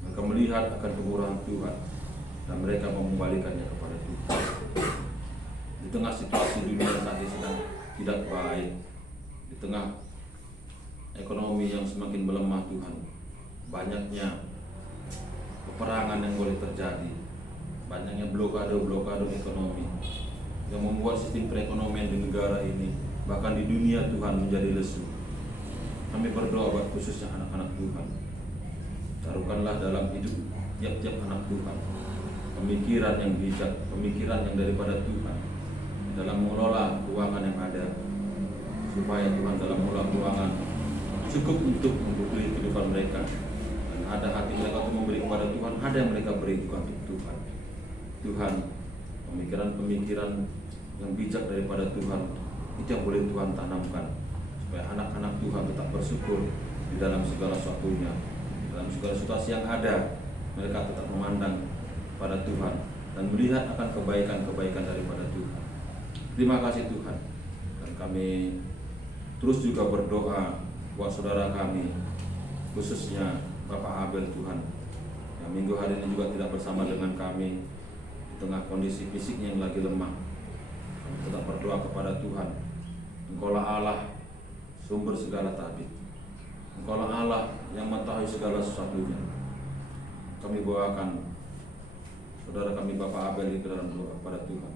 mereka melihat akan kemurahan Tuhan dan mereka mengembalikannya kepada Tuhan. Di tengah situasi dunia saat ini sedang tidak baik, di tengah ekonomi yang semakin melemah Tuhan, banyaknya peperangan yang boleh terjadi, banyaknya blokade ekonomi yang membuat sistem perekonomian di negara ini, bahkan di dunia Tuhan, menjadi lesu. Kami berdoa buat khususnya anak-anak Tuhan, taruhkanlah dalam hidup tiap-tiap anak Tuhan pemikiran yang bijak, pemikiran yang daripada Tuhan dalam mengelola keuangan yang ada, supaya Tuhan dalam mengelola keuangan cukup untuk membutuhkan kehidupan mereka, dan ada hati mereka untuk memberi kepada Tuhan, ada yang mereka beri juga untuk Tuhan. Tuhan, pemikiran-pemikiran yang bijak daripada Tuhan itu yang boleh Tuhan tanamkan, supaya anak-anak Tuhan tetap bersyukur di dalam segala sesuatunya, dalam segala situasi yang ada. Mereka tetap memandang pada Tuhan dan melihat akan kebaikan-kebaikan daripada Tuhan. Terima kasih Tuhan. Dan kami terus juga berdoa buat saudara kami, khususnya Bapak Abel Tuhan, yang minggu hari ini juga tidak bersama dengan kami di tengah kondisi fisiknya yang lagi lemah. Kami tetap berdoa kepada Tuhan. Engkaulah Allah sumber segala tabib. Engkaulah Allah yang mengetahui segala sesuatunya. Kami bawakan saudara kami Bapak Abel ini ke dalam doa kepada Tuhan,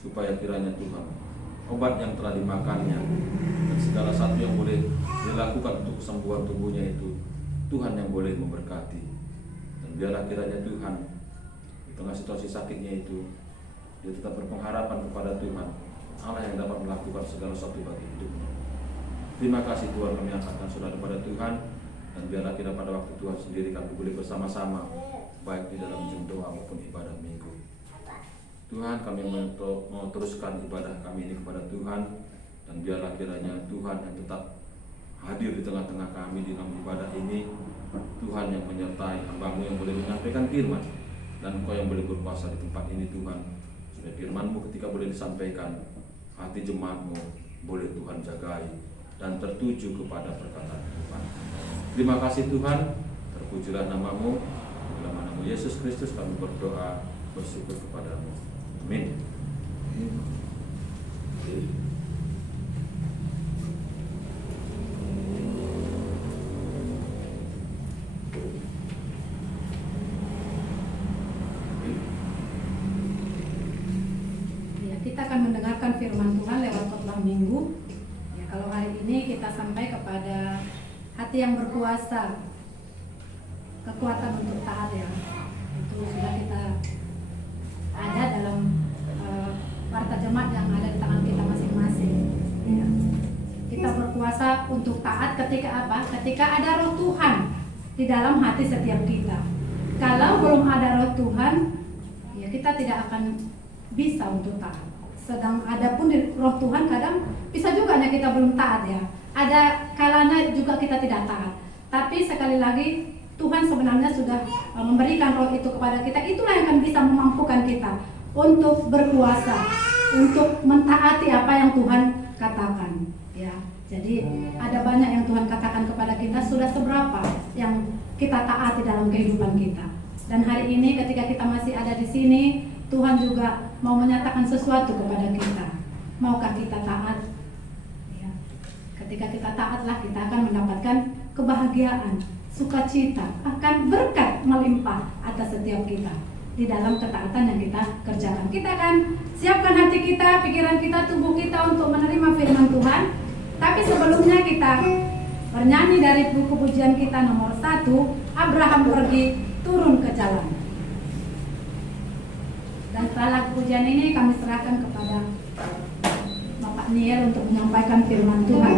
supaya kiranya Tuhan obat yang telah dimakannya dan segala satu yang boleh dilakukan untuk kesembuhan tubuhnya itu Tuhan yang boleh memberkati. Dan biarlah kiranya Tuhan di tengah situasi sakitnya itu dia tetap berpengharapan kepada Tuhan, Allah yang dapat melakukan segala sesuatu bagi hidupnya. Terima kasih Tuhan, kami angkatkan saudara kepada Tuhan, dan biarlah kita pada waktu Tuhan sendiri kami boleh bersama-sama, baik di dalam doa maupun ibadah minggu. Tuhan, kami mau teruskan ibadah kami ini kepada Tuhan, dan biarlah kiranya Tuhan yang tetap hadir di tengah-tengah kami di dalam ibadah ini. Tuhan yang menyertai hamba-Mu yang boleh menyampaikan firman, dan Engkau yang boleh berkuasa di tempat ini Tuhan, supaya firman-Mu ketika boleh disampaikan, hati jemaat-Mu boleh Tuhan jagai dan tertuju kepada perkataan Tuhan. Terima kasih Tuhan, terpujilah nama-Mu. Dalam nama Yesus Kristus kami berdoa, bersyukur kepada-Mu. Amin. Ya, kita akan mendengarkan firman Tuhan lewat khotbah minggu. Ya, kalau hari ini kita sampai kepada hati yang berkuasa, kekuatan untuk taat ya. Itu sudah kita ada dalam warta jemaat yang ada di tangan kita masing-masing. Ya. Kita berkuasa untuk taat ketika apa? Ketika ada roh Tuhan di dalam hati setiap kita. Kalau belum ada roh Tuhan, ya kita tidak akan bisa untuk taat. Sedang ada pun di roh Tuhan kadang bisa juga kita belum taat ya. Ada kalanya juga kita tidak taat. Tapi sekali lagi Tuhan sebenarnya sudah memberikan roh itu kepada kita. Itulah yang akan bisa memampukan kita untuk berkuasa, untuk mentaati apa yang Tuhan katakan. Ya, jadi ada banyak yang Tuhan katakan kepada kita, sudah seberapa yang kita taati dalam kehidupan kita. Dan hari ini ketika kita masih ada di sini, Tuhan juga mau menyatakan sesuatu kepada kita. Maukah kita taat? Ya. Ketika kita taatlah kita akan mendapatkan kebahagiaan, sukacita, akan berkat melimpah atas setiap kita di dalam ketaatan yang kita kerjakan. Kita akan siapkan hati kita, pikiran kita, tubuh kita untuk menerima firman Tuhan. Tapi sebelumnya kita bernyanyi dari buku pujian kita nomor 1, Abraham pergi turun ke jalan. Dan setelah lagu pujian ini kami serahkan kepada Bapak Niel untuk menyampaikan firman Tuhan.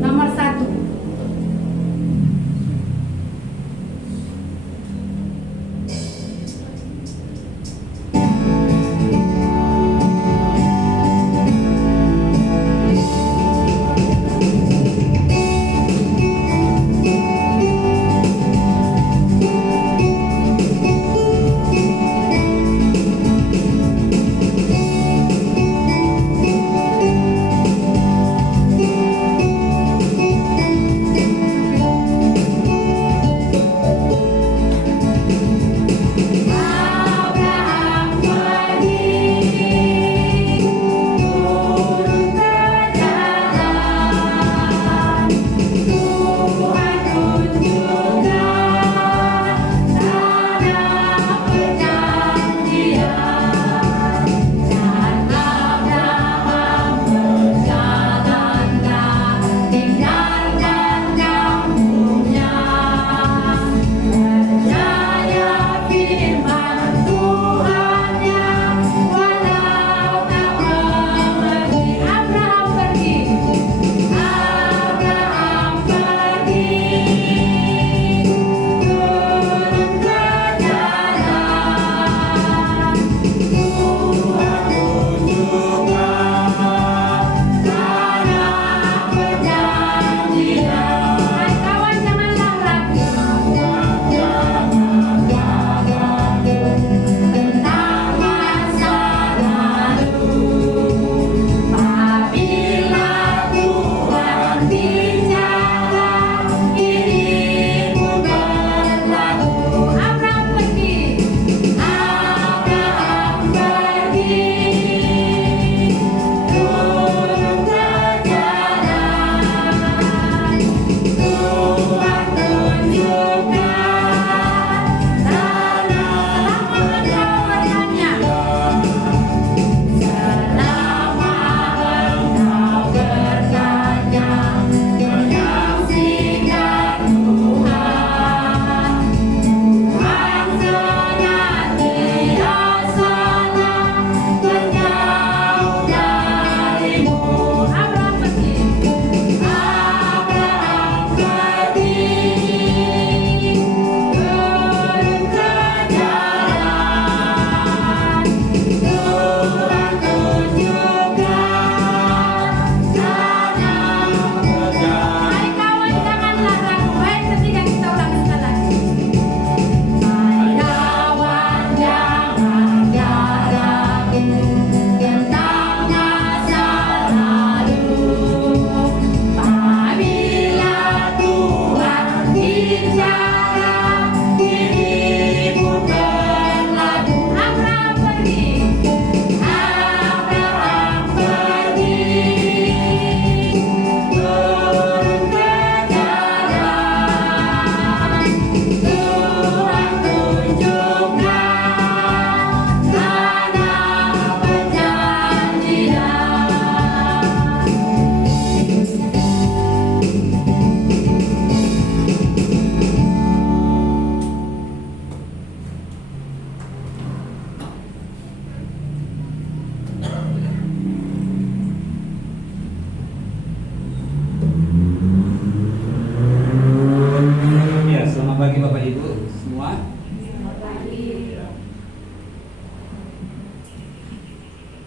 Nomor 1.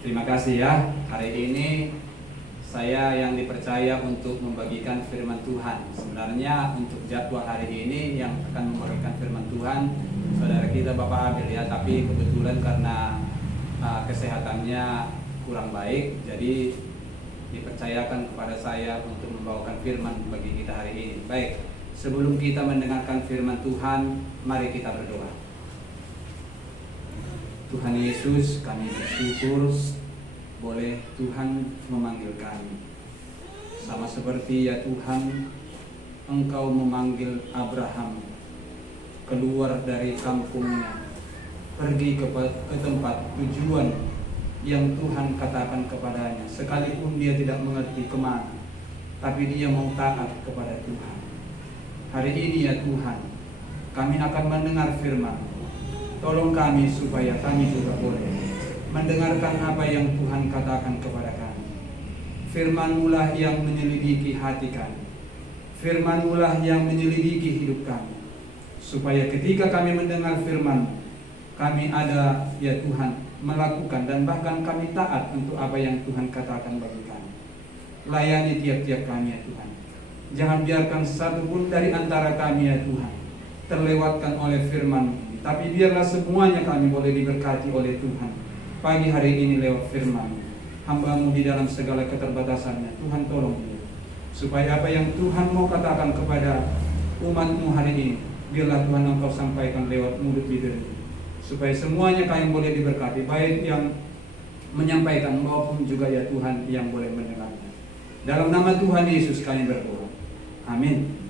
Terima kasih ya. Hari ini saya yang dipercaya untuk membagikan firman Tuhan. Sebenarnya untuk jadwal hari ini yang akan membagikan firman Tuhan saudara kita Bapak Abel ya, tapi kebetulan karena kesehatannya kurang baik, jadi dipercayakan kepada saya untuk membawakan firman bagi kita hari ini. Baik, sebelum kita mendengarkan firman Tuhan, mari kita berdoa. Tuhan Yesus, kami bersyukur boleh Tuhan memanggil kami. Sama seperti ya Tuhan, Engkau memanggil Abraham keluar dari kampungnya, pergi ke tempat tujuan yang Tuhan katakan kepadanya. Sekalipun dia tidak mengerti kemana, tapi dia mau taat kepada Tuhan. Hari ini ya Tuhan, kami akan mendengar firman. Tolong kami supaya kami juga boleh mendengarkan apa yang Tuhan katakan kepada kami. Firman-Mulah yang menyelidiki hati kami. Firman-Mulah yang menyelidiki hidup kami. Supaya ketika kami mendengar firman, kami ada ya Tuhan melakukan dan bahkan kami taat untuk apa yang Tuhan katakan bagi kami. Layani tiap-tiap kami ya Tuhan. Jangan biarkan satu pun dari antara kami ya Tuhan terlewatkan oleh firman, tapi biarlah semuanya kami boleh diberkati oleh Tuhan pagi hari ini lewat firman. Hamba-Mu di dalam segala keterbatasannya, Tuhan tolong dia, supaya apa yang Tuhan mau katakan kepada umat-Mu hari ini, biarlah Tuhan Engkau sampaikan lewat mulut bibir-Mu, supaya semuanya kami boleh diberkati, baik yang menyampaikan maupun juga ya Tuhan yang boleh mendengarnya. Dalam nama Tuhan Yesus kami berdoa. Amin.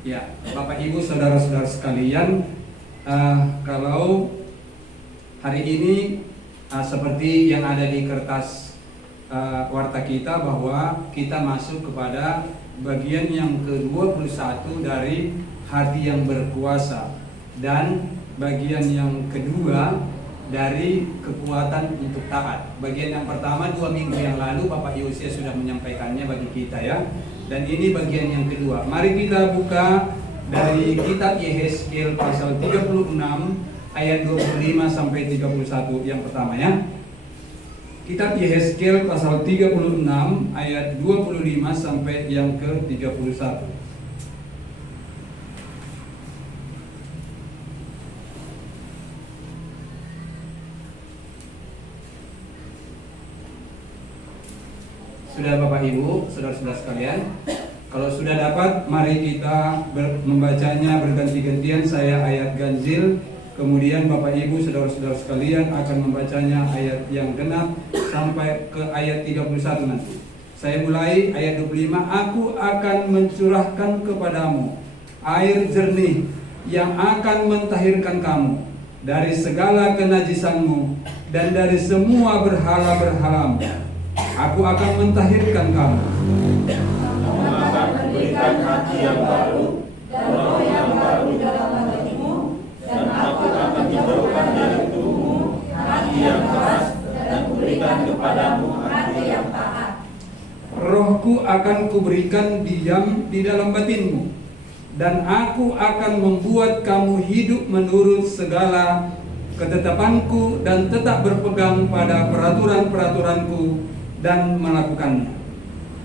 Ya, Bapak Ibu saudara-saudara sekalian, kalau hari ini seperti yang ada di kertas warta kita, bahwa kita masuk kepada bagian yang ke-21 dari hati yang berkuasa, dan bagian yang kedua dari kekuatan untuk taat. Bagian yang pertama 2 minggu yang lalu Bapak Yosia sudah menyampaikannya bagi kita ya. Dan ini bagian yang kedua. Mari kita buka dari kitab Yehezkiel pasal 36 ayat 25 sampai 31 yang pertama ya. Kitab Yehezkiel pasal 36 ayat 25 sampai yang ke-31. Sudah Bapak Ibu, saudara-saudara sekalian, kalau sudah dapat, mari kita membacanya berganti-gantian. Saya ayat ganjil, kemudian Bapak Ibu, saudara-saudara sekalian akan membacanya ayat yang genap sampai ke ayat 31 nanti. Saya mulai ayat 25. Aku akan mencurahkan kepadamu air jernih yang akan mentahirkan kamu dari segala kenajisanmu dan dari semua berhala-berhalamu. Aku akan mentahirkan kamu. Kamu akan memberikan hati yang baru dan roh yang baru dalam hatimu, dan aku akan menjauhkan dari tubuhmu hati yang keras dan kuberikan kepadamu hati yang taat. Rohku akan kuberikan diam di dalam batinmu, dan aku akan membuat kamu hidup menurut segala ketetapanku dan tetap berpegang pada peraturan-peraturanku dan melakukannya.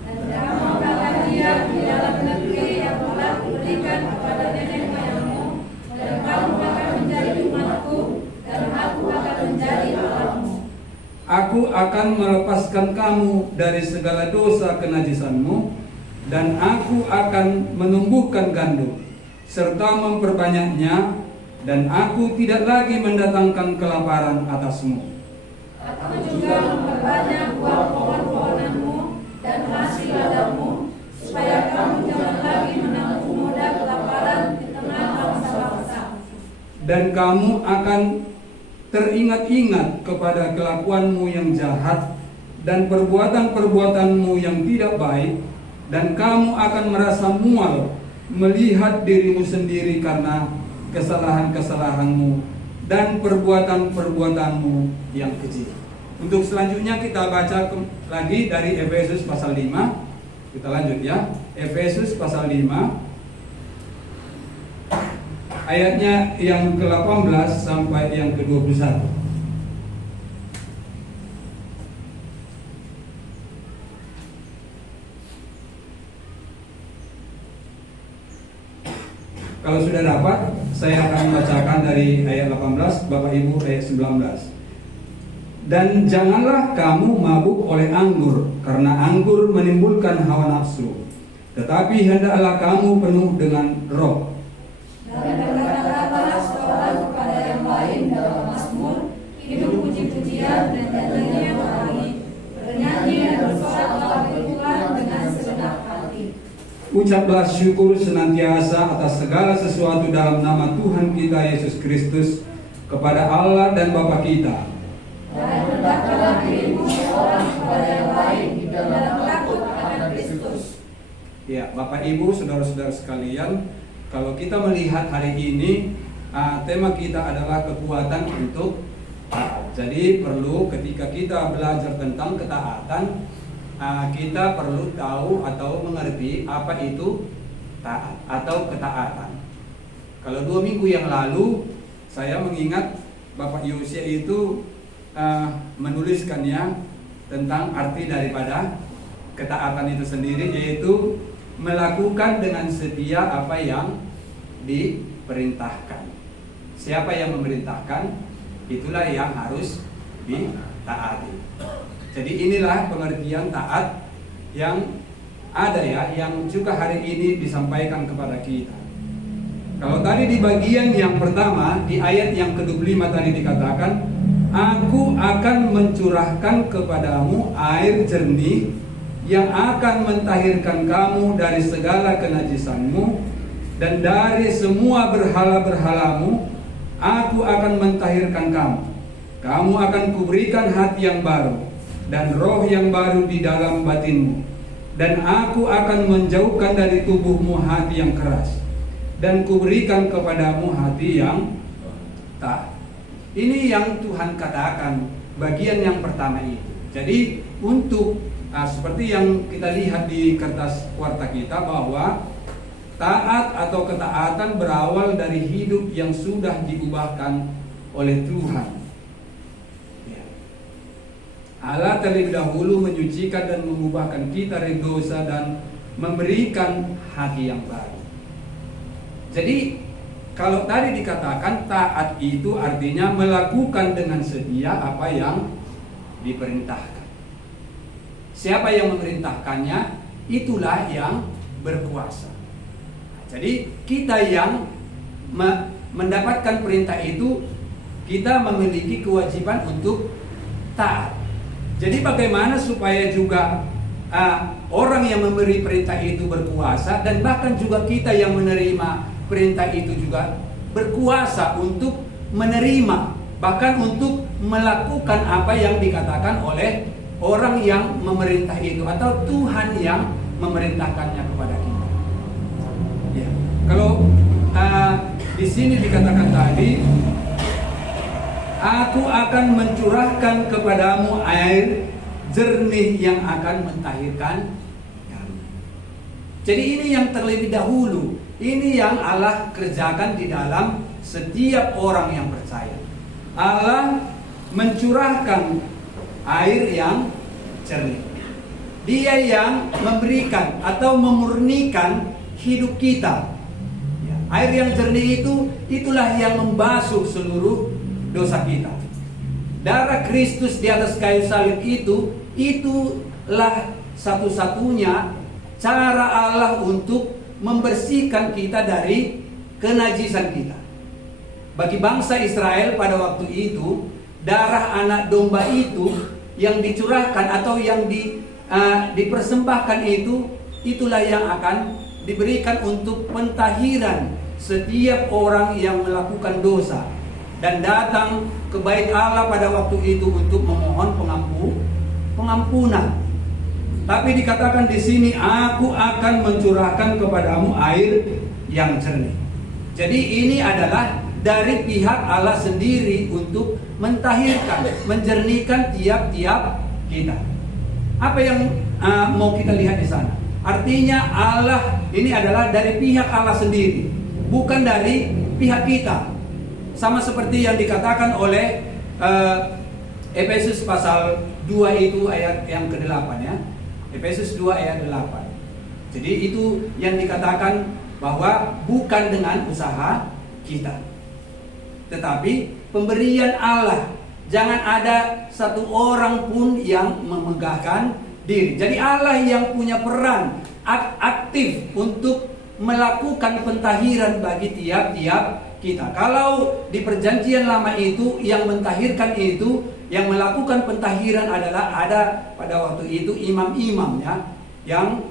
Dan kamu akan diam di dalam negeri yang telah kuberikan kepada nenek moyangmu, dan kamu akan menjadi umatku, dan aku akan menjadi Allahmu. Aku akan melepaskan kamu dari segala dosa kenajisanmu, dan aku akan menumbuhkan gandum serta memperbanyaknya, dan aku tidak lagi mendatangkan kelaparan atasmu. Aku juga memperbanyak buah pohon-pohonanmu dan hasil ladangmu, supaya kamu jangan lagi menanggung mudah kelaparan di tengah bangsa-bangsa. Dan kamu akan teringat-ingat kepada kelakuanmu yang jahat dan perbuatan-perbuatanmu yang tidak baik, dan kamu akan merasa mual melihat dirimu sendiri karena kesalahan-kesalahanmu dan perbuatan-perbuatanmu yang kecil. Untuk selanjutnya kita baca lagi dari Efesus pasal 5. Kita lanjut ya. Efesus pasal 5 ayatnya yang ke-18 sampai yang ke-21. Kalau sudah dapat, saya akan membacakan dari ayat 18, Bapak Ibu ayat 19. Dan janganlah kamu mabuk oleh anggur, karena anggur menimbulkan hawa nafsu. Tetapi hendaklah kamu penuh dengan roh. Dan berkata-katalah seorang kepada yang lain dalam Mazmur, hidup puji-pujian dan nyanyian yang rohani, bernyanyi dan bersorak Tuhan dengan segenap hati. Ucaplah syukur senantiasa atas segala sesuatu dalam nama Tuhan kita Yesus Kristus kepada Allah dan Bapa kita. Dan hendaklah dirimu seorang kepada yang lain di dalam takut akan Kristus. Ya, Bapak Ibu, saudara-saudara sekalian, kalau kita melihat hari ini, tema kita adalah kekuatan untuk taat. Jadi perlu ketika kita belajar tentang ketaatan, kita perlu tahu atau mengerti apa itu taat atau ketaatan. Kalau 2 minggu yang lalu saya mengingat Bapak Yosia itu menuliskannya tentang arti daripada ketaatan itu sendiri, yaitu melakukan dengan setia apa yang diperintahkan. Siapa yang memerintahkan, itulah yang harus ditaati. Jadi inilah pengertian taat yang ada ya, yang juga hari ini disampaikan kepada kita. Kalau tadi di bagian yang pertama, di ayat yang ke-25 tadi dikatakan, Aku akan mencurahkan kepadamu air jernih yang akan mentahirkan kamu dari segala kenajisanmu, dan dari semua berhala-berhalamu aku akan mentahirkan kamu. Kamu akan kuberikan hati yang baru dan roh yang baru di dalam batinmu, dan aku akan menjauhkan dari tubuhmu hati yang keras, dan kuberikan kepadamu hati yang taat. Ini yang Tuhan katakan bagian yang pertama itu. Jadi untuk seperti yang kita lihat di kertas warta kita, bahwa taat atau ketaatan berawal dari hidup yang sudah diubahkan oleh Tuhan. Allah terlebih dahulu menyucikan dan mengubahkan kita dari dosa dan memberikan hati yang baru. Jadi kalau tadi dikatakan taat itu artinya melakukan dengan setia apa yang diperintahkan. Siapa yang memerintahkannya, itulah yang berkuasa. Jadi kita yang mendapatkan perintah itu, kita memiliki kewajiban untuk taat. Jadi bagaimana supaya juga orang yang memberi perintah itu berkuasa, dan bahkan juga kita yang menerima perintah itu juga berkuasa untuk menerima, bahkan untuk melakukan apa yang dikatakan oleh orang yang memerintah itu atau Tuhan yang memerintahkannya kepada kita. Ya. Kalau di sini dikatakan tadi, Aku akan mencurahkan kepadamu air jernih yang akan mentahirkan kamu. Jadi ini yang terlebih dahulu, ini yang Allah kerjakan di dalam setiap orang yang percaya. Allah mencurahkan air yang jernih. Dia yang memberikan atau memurnikan hidup kita. Air yang jernih itulah yang membasuh seluruh dosa kita. Darah Kristus di atas kayu salib itulah satu-satunya cara Allah untuk membersihkan kita dari kenajisan kita. Bagi bangsa Israel pada waktu itu, darah anak domba itu yang dicurahkan atau yang dipersembahkan itulah yang akan diberikan untuk pentahiran setiap orang yang melakukan dosa dan datang ke bait Allah pada waktu itu untuk memohon pengampunan. Tapi dikatakan di sini, Aku akan mencurahkan kepadamu air yang jernih. Jadi ini adalah dari pihak Allah sendiri untuk mentahirkan, menjernihkan tiap-tiap kita. Apa yang mau kita lihat di sana? Artinya Allah ini adalah dari pihak Allah sendiri, bukan dari pihak kita. Sama seperti yang dikatakan oleh Efesus pasal 2 itu ayat yang ke-8 ya. Efesus 2 ayat 8. Jadi itu yang dikatakan bahwa bukan dengan usaha kita, tetapi pemberian Allah. Jangan ada satu orang pun yang memegahkan diri. Jadi Allah yang punya peran aktif untuk melakukan pentahiran bagi tiap-tiap kita. Kalau di perjanjian lama itu yang mentahirkan itu, yang melakukan pentahiran adalah ada pada waktu itu imam-imam ya, yang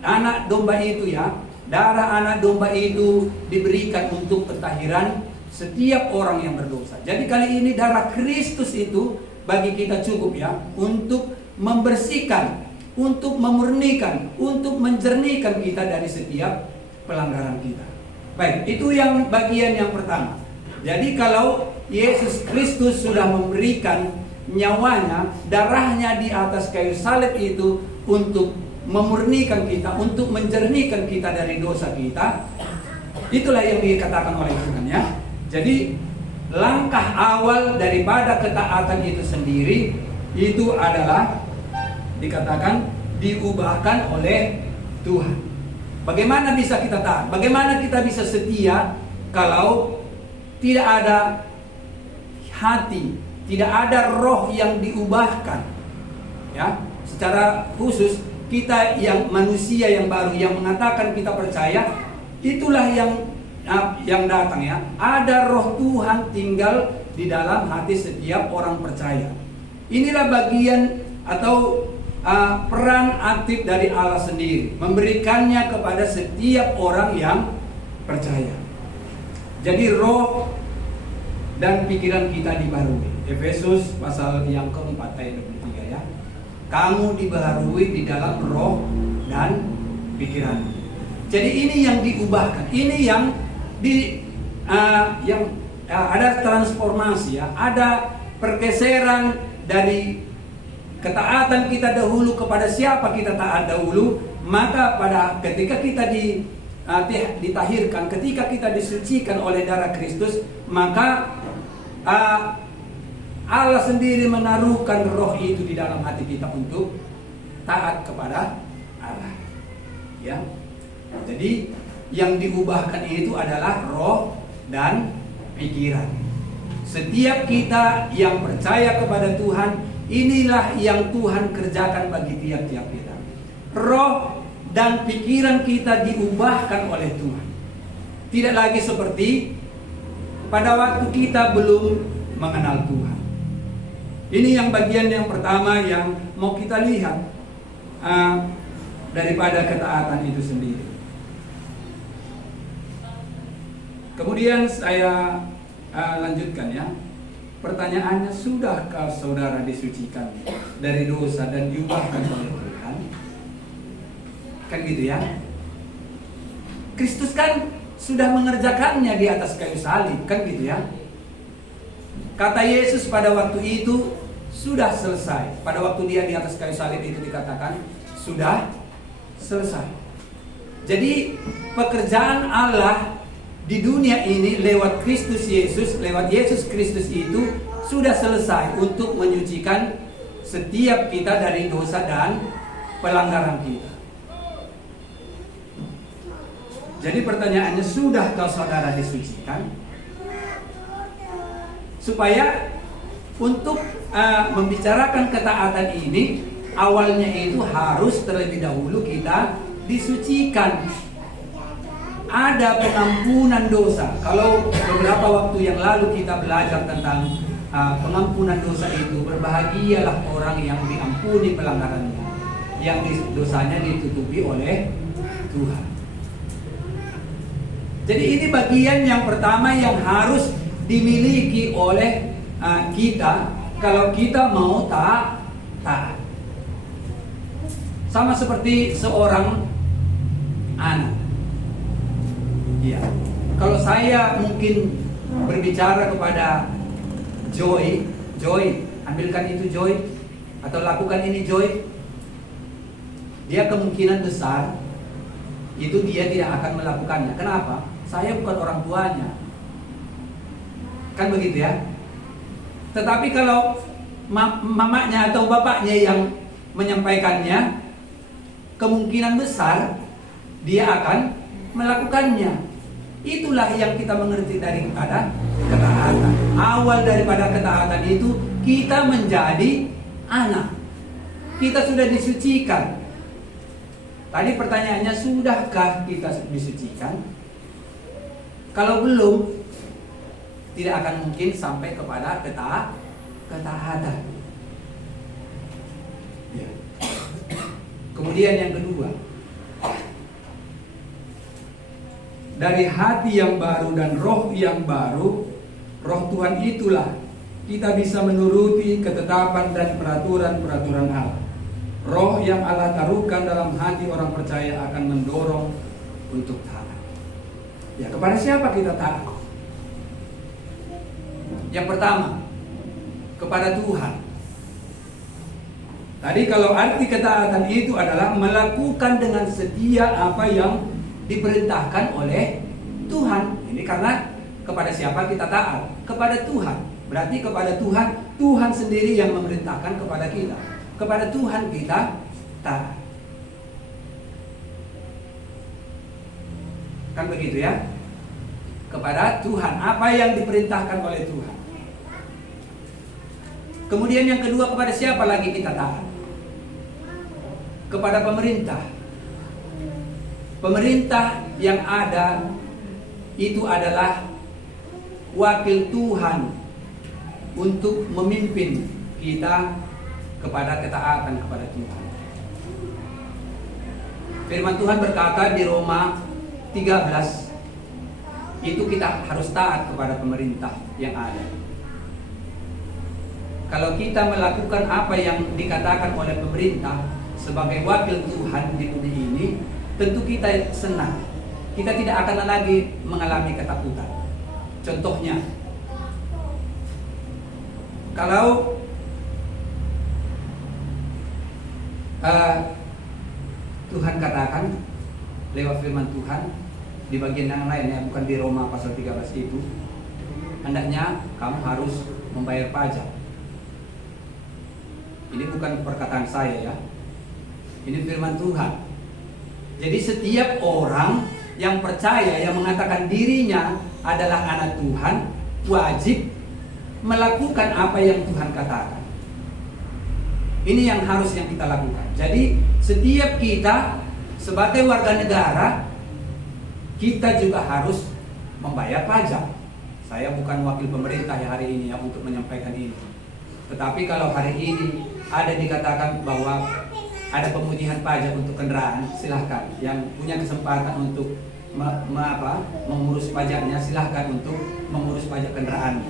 anak domba itu ya, darah anak domba itu diberikan untuk pentahiran setiap orang yang berdosa. Jadi kali ini darah Kristus itu bagi kita cukup ya, untuk membersihkan, untuk memurnikan, untuk menjernihkan kita dari setiap pelanggaran kita. Baik, itu yang bagian yang pertama. Jadi kalau Yesus Kristus sudah memberikan nyawanya, darahnya di atas kayu salib itu untuk memurnikan kita, untuk menjernihkan kita dari dosa kita, itulah yang dikatakan oleh Tuhan ya. Jadi langkah awal daripada ketaatan itu sendiri itu adalah dikatakan diubahkan oleh Tuhan. Bagaimana bisa kita taat? Bagaimana kita bisa setia kalau tidak ada hati, tidak ada roh yang diubahkan? Ya, secara khusus kita yang manusia yang baru yang mengatakan kita percaya, itulah yang datang ya. Ada roh Tuhan tinggal di dalam hati setiap orang percaya. Inilah bagian atau peran aktif dari Allah sendiri, memberikannya kepada setiap orang yang percaya. Jadi roh dan pikiran kita dibaharui. Efesus pasal yang keempat ayat 23 ya. Kamu dibaharui di dalam roh dan pikiran. Jadi ini yang diubahkan, ini yang ada transformasi ya, ada pergeseran dari ketaatan kita dahulu kepada siapa kita taat dahulu, maka pada ketika kita ditahirkan, ketika kita disucikan oleh darah Kristus, maka Allah sendiri menaruhkan roh itu di dalam hati kita untuk taat kepada Allah. Ya. Jadi yang diubahkan itu adalah roh dan pikiran. Setiap kita yang percaya kepada Tuhan, inilah yang Tuhan kerjakan bagi tiap-tiap kita. Roh dan pikiran kita diubahkan oleh Tuhan. Tidak lagi seperti pada waktu kita belum mengenal Tuhan. Ini yang bagian yang pertama yang mau kita lihat daripada ketaatan itu sendiri. Kemudian saya lanjutkan ya. Pertanyaannya, sudahkah saudara disucikan dari dosa dan diubahkan oleh Tuhan? Kan gitu ya. Kristus kan sudah mengerjakannya di atas kayu salib, kan gitu ya. Kata Yesus pada waktu itu sudah selesai. Pada waktu dia di atas kayu salib itu dikatakan sudah selesai. Jadi pekerjaan Allah di dunia ini lewat Kristus Yesus, lewat Yesus Kristus itu sudah selesai untuk menyucikan setiap kita dari dosa dan pelanggaran kita. Jadi pertanyaannya, sudahkah saudara disucikan? Supaya untuk membicarakan ketaatan ini, awalnya itu harus terlebih dahulu kita disucikan. Ada pengampunan dosa. Kalau beberapa waktu yang lalu kita belajar tentang pengampunan dosa itu, berbahagialah orang yang diampuni pelanggarannya, yang dosanya ditutupi oleh Tuhan. Jadi ini bagian yang pertama yang harus dimiliki oleh kita kalau kita mau taat. Sama seperti seorang anak. Ya, kalau saya mungkin berbicara kepada Joy, ambilkan itu Joy, atau lakukan ini Joy, dia kemungkinan besar itu dia tidak akan melakukannya. Kenapa? Saya bukan orang tuanya. Kan begitu ya. Tetapi kalau mamanya atau bapaknya yang menyampaikannya, kemungkinan besar dia akan melakukannya. Itulah yang kita mengerti daripada ketaatan. Awal daripada ketaatan itu kita menjadi anak. Kita sudah disucikan. Tadi pertanyaannya, sudahkah kita disucikan? Kalau belum, tidak akan mungkin sampai kepada ketaatan. Ya. Kemudian yang kedua, dari hati yang baru dan roh yang baru, roh Tuhan itulah kita bisa menuruti ketetapan dan peraturan-peraturan Allah. Roh yang Allah taruhkan dalam hati orang percaya akan mendorong untuk taat. Ya, kepada siapa kita taat? Yang pertama, kepada Tuhan. Tadi kalau arti ketaatan itu adalah melakukan dengan setia apa yang diperintahkan oleh Tuhan. Ini karena kepada siapa kita taat? Kepada Tuhan. Berarti kepada Tuhan, Tuhan sendiri yang memerintahkan kepada kita. Kepada Tuhan kita taat. Kan begitu ya? Kepada Tuhan, apa yang diperintahkan oleh Tuhan. Kemudian yang kedua, kepada siapa lagi kita taat? Kepada pemerintah. Pemerintah yang ada itu adalah wakil Tuhan untuk memimpin kita kepada ketaatan kepada Tuhan. Firman Tuhan berkata di Roma 13, itu kita harus taat kepada pemerintah yang ada. Kalau kita melakukan apa yang dikatakan oleh pemerintah sebagai wakil Tuhan di bumi ini, tentu kita senang. Kita tidak akan lagi mengalami ketakutan. Contohnya, kalau Tuhan katakan lewat firman Tuhan di bagian yang lainnya, bukan di Roma pasal 13 itu, hendaknya kamu harus membayar pajak. Ini bukan perkataan saya ya, ini firman Tuhan. Jadi setiap orang yang percaya, yang mengatakan dirinya adalah anak Tuhan, wajib melakukan apa yang Tuhan katakan. Ini yang harus yang kita lakukan. Jadi setiap kita sebagai warga negara, kita juga harus membayar pajak. Saya bukan wakil pemerintah ya hari ini ya untuk menyampaikan ini. Tetapi kalau hari ini ada dikatakan bahwa ada pemutihan pajak untuk kendaraan, silahkan. Yang punya kesempatan untuk mengurus pajaknya, silahkan untuk mengurus pajak kendaraan.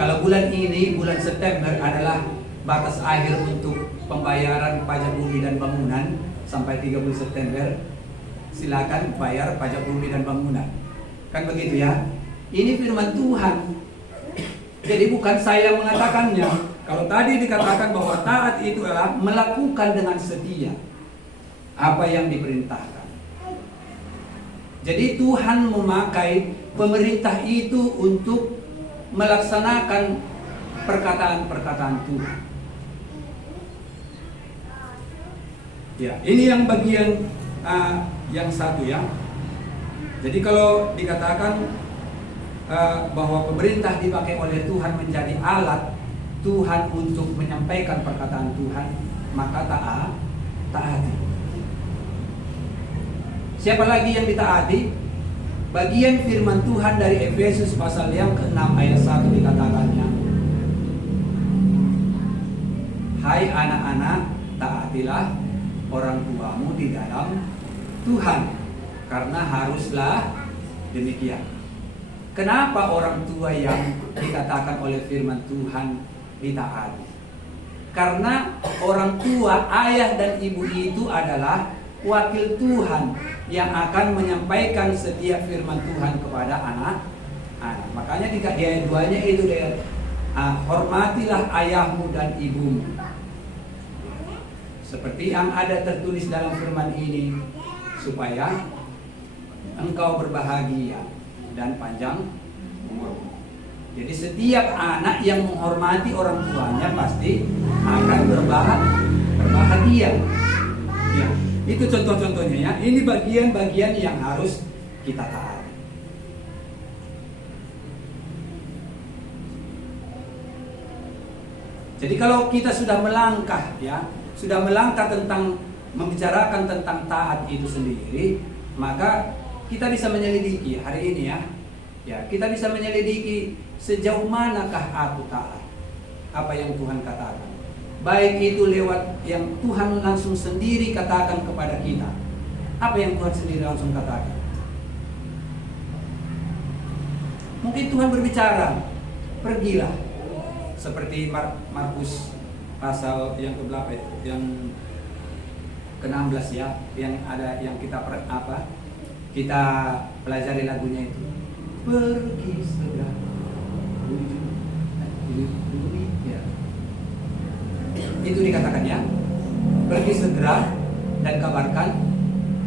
Kalau bulan ini, bulan September adalah batas akhir untuk pembayaran pajak bumi dan bangunan sampai 30 September, silakan bayar pajak bumi dan bangunan. Kan begitu ya? Ini firman Tuhan. Jadi bukan saya mengatakannya. Kalau tadi dikatakan bahwa taat itu adalah melakukan dengan setia apa yang diperintahkan. Jadi Tuhan memakai pemerintah itu untuk melaksanakan perkataan-perkataan Tuhan. Ya, ini yang bagian yang satu ya. Jadi kalau dikatakan bahwa pemerintah dipakai oleh Tuhan menjadi alat Tuhan untuk menyampaikan perkataan Tuhan, maka taati. Siapa lagi yang ditaati? Bagian firman Tuhan dari Efesus pasal yang ke-6 ayat 1 dikatakannya, hai anak-anak, taatilah orang tuamu di dalam Tuhan, karena haruslah demikian. Kenapa orang tua yang dikatakan oleh firman Tuhan ditaati? Karena orang tua, ayah dan ibu itu adalah wakil Tuhan yang akan menyampaikan setiap firman Tuhan kepada anak-anak. Makanya di ayat 2-nya itu dia, hormatilah ayahmu dan ibumu. Seperti yang ada tertulis dalam firman ini, supaya engkau berbahagia dan panjang umur. Jadi setiap anak yang menghormati orang tuanya pasti akan berbahagia. Ya. Itu contoh-contohnya ya. Ini bagian-bagian yang harus kita taati. Jadi kalau kita sudah melangkah ya, sudah melangkah tentang membicarakan tentang taat itu sendiri, maka kita bisa menyelidiki hari ini ya. Ya, kita bisa menyelidiki sejauh manakah aku taat. Apa yang Tuhan katakan. Baik itu lewat yang Tuhan langsung sendiri katakan kepada kita. Apa yang Tuhan sendiri langsung katakan? Mungkin Tuhan berbicara, pergilah. Seperti Markus pasal yang ke-8 yang ke-16 ya, yang ada yang kita kita pelajari lagunya itu. Pergi segera ya. Itu dikatakan ya, pergi segera dan kabarkan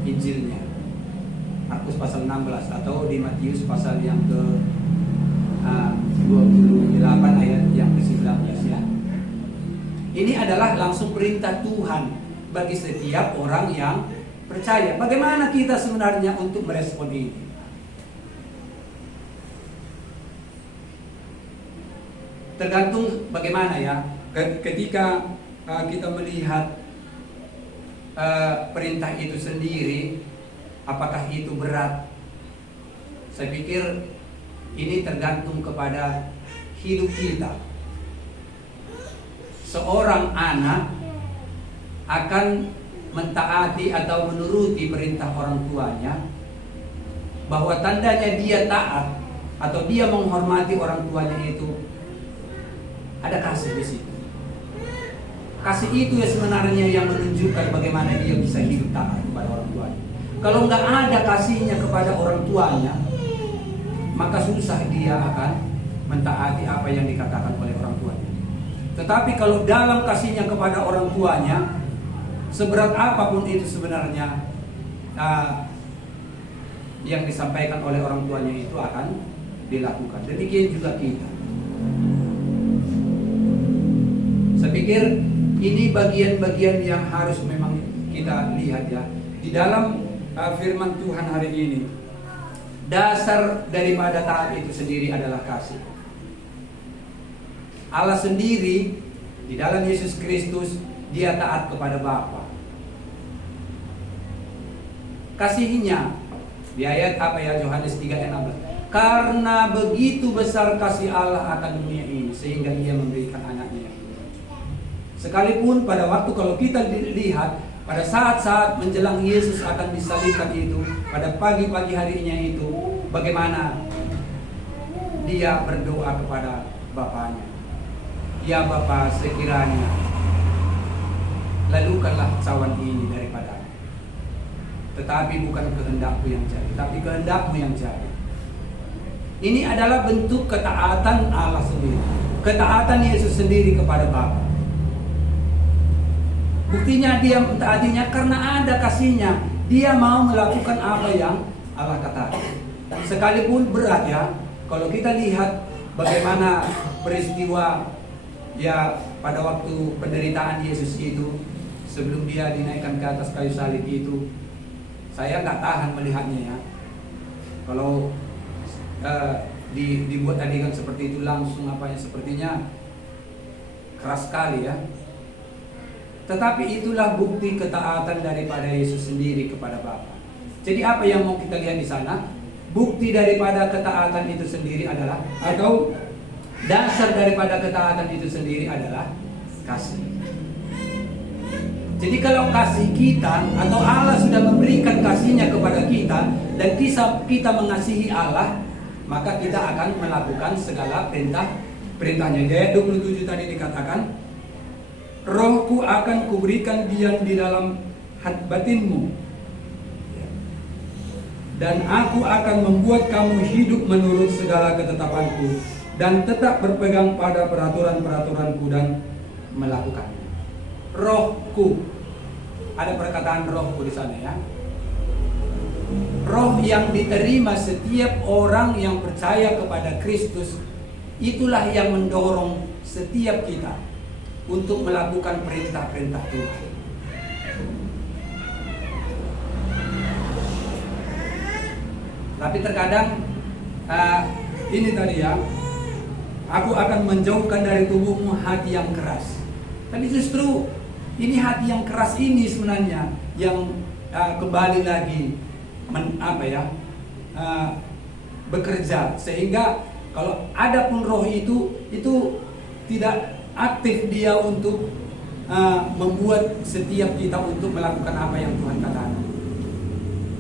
Injilnya. Markus pasal 16 atau di Matius pasal yang ke 28 ayat yang ke-19 ya. Ini adalah langsung perintah Tuhan bagi setiap orang yang percaya. Bagaimana kita sebenarnya untuk merespon ini? Tergantung bagaimana ya. Ketika kita melihat perintah itu sendiri, apakah itu berat? Saya pikir ini tergantung kepada hidup kita. Seorang anak akan mentaati atau menuruti perintah orang tuanya, bahwa tandanya dia taat atau dia menghormati orang tuanya itu ada kasih di situ. Kasih itu ya sebenarnya yang menunjukkan bagaimana dia bisa hidup taat kepada orang tuanya. Kalau nggak ada kasihnya kepada orang tuanya, maka susah dia akan mentaati apa yang dikatakan oleh orang tuanya. Tetapi kalau dalam kasihnya kepada orang tuanya, seberat apapun itu sebenarnya yang disampaikan oleh orang tuanya itu akan dilakukan. Demikian juga kita. Saya pikir ini bagian-bagian yang harus memang kita lihat ya. Di dalam firman Tuhan hari ini, dasar daripada taat itu sendiri adalah kasih. Allah sendiri di dalam Yesus Kristus, dia taat kepada Bapa. Kasihnya di ayat apa ya, Yohanes 3:16. Karena begitu besar kasih Allah akan dunia ini, sehingga dia memberikan anaknya. Sekalipun pada waktu kalau kita lihat pada saat-saat menjelang Yesus akan disalibkan itu, pada pagi-pagi harinya itu, bagaimana dia berdoa kepada Bapaknya. Ya Bapa, sekiranya lalukanlah cawan ini daripada, tetapi bukan kehendakku yang jadi, tapi kehendakmu yang jadi. Ini adalah bentuk ketaatan Allah sendiri, ketaatan Yesus sendiri kepada Bapa. Buktinya dia mentaatinya karena ada kasihnya. Dia mau melakukan apa yang Allah katakan. Sekalipun berat ya, kalau kita lihat bagaimana peristiwa ya pada waktu penderitaan Yesus itu, sebelum dia dinaikkan ke atas kayu salib itu, saya nggak tahan melihatnya ya. Kalau dibuat adegan seperti itu langsung apanya, sepertinya keras sekali ya. Tetapi itulah bukti ketaatan daripada Yesus sendiri kepada Bapa. Jadi apa yang mau kita lihat di sana? Bukti daripada ketaatan itu sendiri adalah, atau dasar daripada ketaatan itu sendiri adalah kasih. Jadi kalau kasih kita, atau Allah sudah memberikan kasihnya kepada kita, dan kita mengasihi Allah, maka kita akan melakukan segala perintahnya. Ayat 27 tadi dikatakan, Rohku akan kuberikan diam di dalam hati batinmu, dan aku akan membuat kamu hidup menurut segala ketetapanku, dan tetap berpegang pada peraturan-peraturanku dan melakukannya. Rohku, ada perkataan rohku di sana ya. Roh yang diterima setiap orang yang percaya kepada Kristus, itulah yang mendorong setiap kita untuk melakukan perintah-perintah Tuhan. Tapi terkadang ini tadi ya, aku akan menjauhkan dari tubuhmu hati yang keras. Tapi justru ini hati yang keras ini sebenarnya yang kembali lagi bekerja, sehingga kalau ada pun roh itu tidak aktif dia untuk membuat setiap kita untuk melakukan apa yang Tuhan katakan.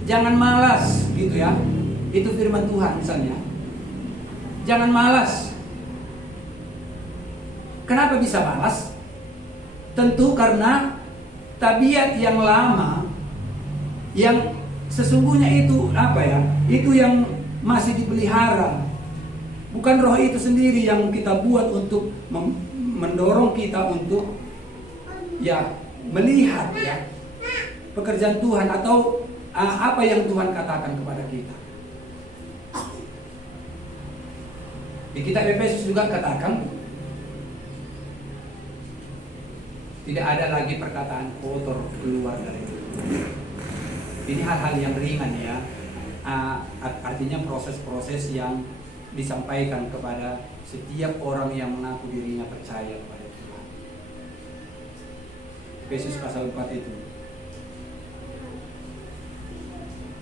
Jangan malas gitu ya. Itu firman Tuhan misalnya. Jangan malas. Kenapa bisa malas? Tentu karena tabiat yang lama yang sesungguhnya itu itu yang masih dipelihara. Bukan roh itu sendiri yang kita buat untuk mendorong kita untuk melihat pekerjaan Tuhan atau apa yang Tuhan katakan kepada kita. Di kitab Efesus juga katakan tidak ada lagi perkataan kotor keluar dari itu. Ini hal-hal yang ringan ya. Artinya proses-proses yang disampaikan kepada setiap orang yang mengaku dirinya percaya kepada Tuhan. Efesus pasal 4 itu.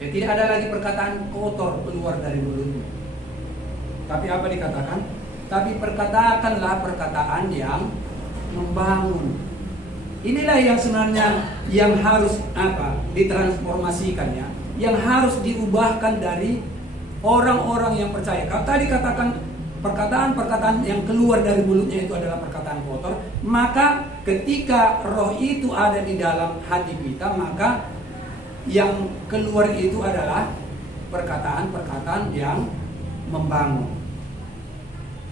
Ya, tidak ada lagi perkataan kotor keluar dari mulutmu. Tapi apa dikatakan? Tapi perkatakanlah perkataan yang membangun. Inilah yang sebenarnya yang harus ditransformasikan ya, yang harus diubahkan dari orang-orang yang percaya. Kalau tadi katakan perkataan-perkataan yang keluar dari mulutnya itu adalah perkataan kotor, maka ketika roh itu ada di dalam hati kita, maka yang keluar itu adalah perkataan-perkataan yang membangun.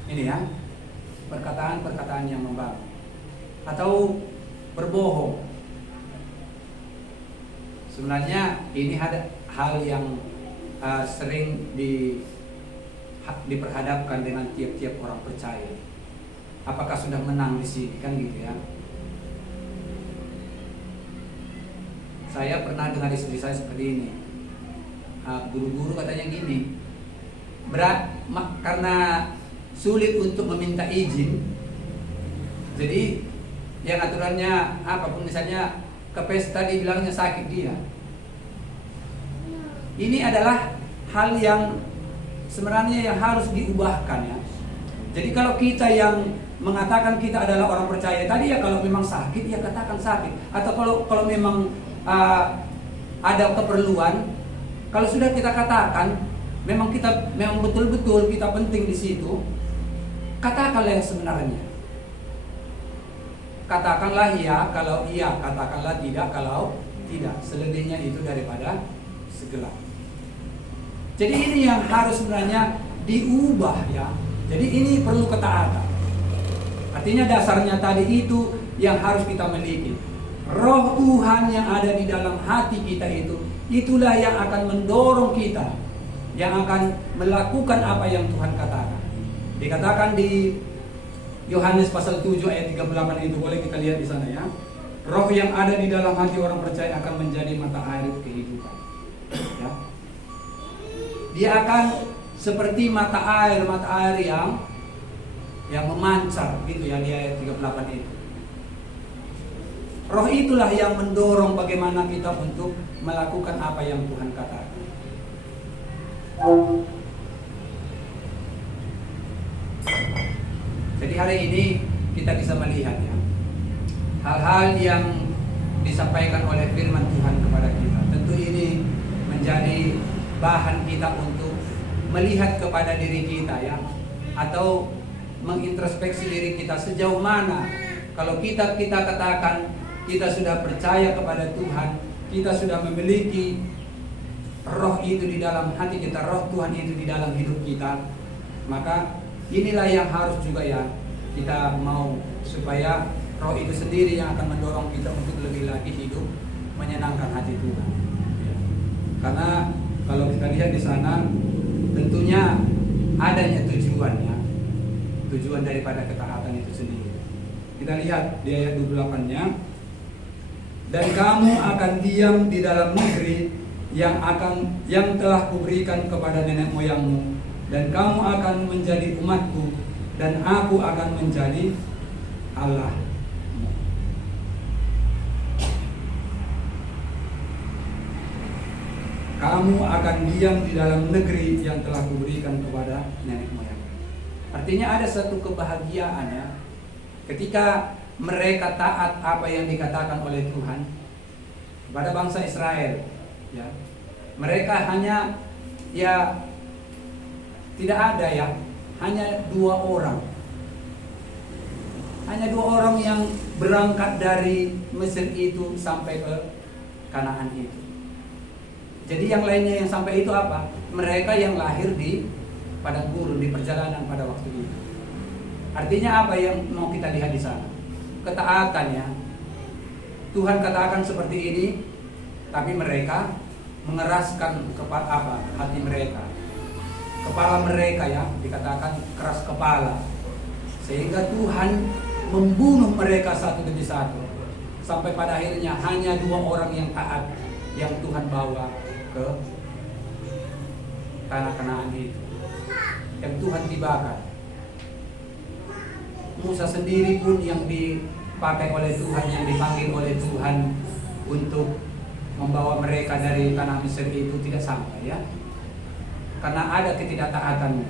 Ini ya, perkataan-perkataan yang membangun. Atau berbohong. Sebenarnya ini ada hal yang sering diperhadapkan dengan tiap-tiap orang percaya. Apakah sudah menang di sini, kan gitu ya. Saya pernah dengar istri saya seperti ini. Guru-guru katanya gini, karena sulit untuk meminta izin, jadi yang aturannya apapun, misalnya ke pesta dibilangnya sakit dia. Ini adalah hal yang sebenarnya yang harus diubahkan ya. Jadi kalau kita yang mengatakan kita adalah orang percaya tadi ya, kalau memang sakit ya katakan sakit. Atau kalau memang ada keperluan, kalau sudah kita katakan memang betul-betul kita penting di situ, katakanlah yang sebenarnya. Katakanlah ya kalau iya, katakanlah tidak kalau tidak. Selebihnya itu daripada segelap. Jadi ini yang harus sebenarnya diubah ya. Jadi ini perlu ketaatan. Artinya dasarnya tadi itu yang harus kita miliki. Roh Tuhan yang ada di dalam hati kita itulah yang akan mendorong kita, yang akan melakukan apa yang Tuhan katakan. Dikatakan di Yohanes pasal 7 ayat 38 itu, boleh kita lihat di sana ya. Roh yang ada di dalam hati orang percaya akan menjadi mata air kehidupan. Ya. Dia akan seperti mata air yang memancar gitu ya di ayat 38 itu. Roh itulah yang mendorong bagaimana kita untuk melakukan apa yang Tuhan katakan. Jadi hari ini kita bisa melihat ya, hal-hal yang disampaikan oleh firman Tuhan kepada kita. Tentu ini menjadi bahan kita untuk melihat kepada diri kita ya, atau mengintrospeksi diri kita sejauh mana kalau kita katakan kita sudah percaya kepada Tuhan, kita sudah memiliki roh itu di dalam hati kita, roh Tuhan itu di dalam hidup kita, maka inilah yang harus juga ya kita mau, supaya roh itu sendiri yang akan mendorong kita untuk lebih lagi hidup menyenangkan hati Tuhan. Karena kalau kita lihat di sana tentunya adanya tujuannya, tujuan daripada ketaatan itu sendiri. Kita lihat di ayat 28-nya, dan kamu akan diam di dalam negeri yang telah kuberikan kepada nenek moyangmu, dan kamu akan menjadi umatku, dan aku akan menjadi Allahmu. Kamu akan diam di dalam negeri yang telah kuberikan kepada nenek moyang. Artinya ada satu kebahagiaan ya, ketika mereka taat apa yang dikatakan oleh Tuhan kepada bangsa Israel. Ya, mereka hanya ya tidak ada ya, hanya dua orang yang berangkat dari Mesir itu sampai ke Kanaan itu. Jadi yang lainnya yang sampai itu apa? Mereka yang lahir di padang gurun, di perjalanan pada waktu itu. Artinya apa yang mau kita lihat di sana? Ketaatannya. Tuhan katakan seperti ini, tapi mereka mengeraskan hati mereka. Kepala mereka ya, dikatakan keras kepala. Sehingga Tuhan membunuh mereka satu demi satu. Sampai pada akhirnya hanya 2 orang yang taat yang Tuhan bawa ke tanah Kanaan itu, yang Tuhan tibakan. Musa sendiri pun yang dipakai oleh Tuhan, yang dipanggil oleh Tuhan untuk membawa mereka dari tanah Mesir itu tidak sampai ya, karena ada ketidaktaatannya.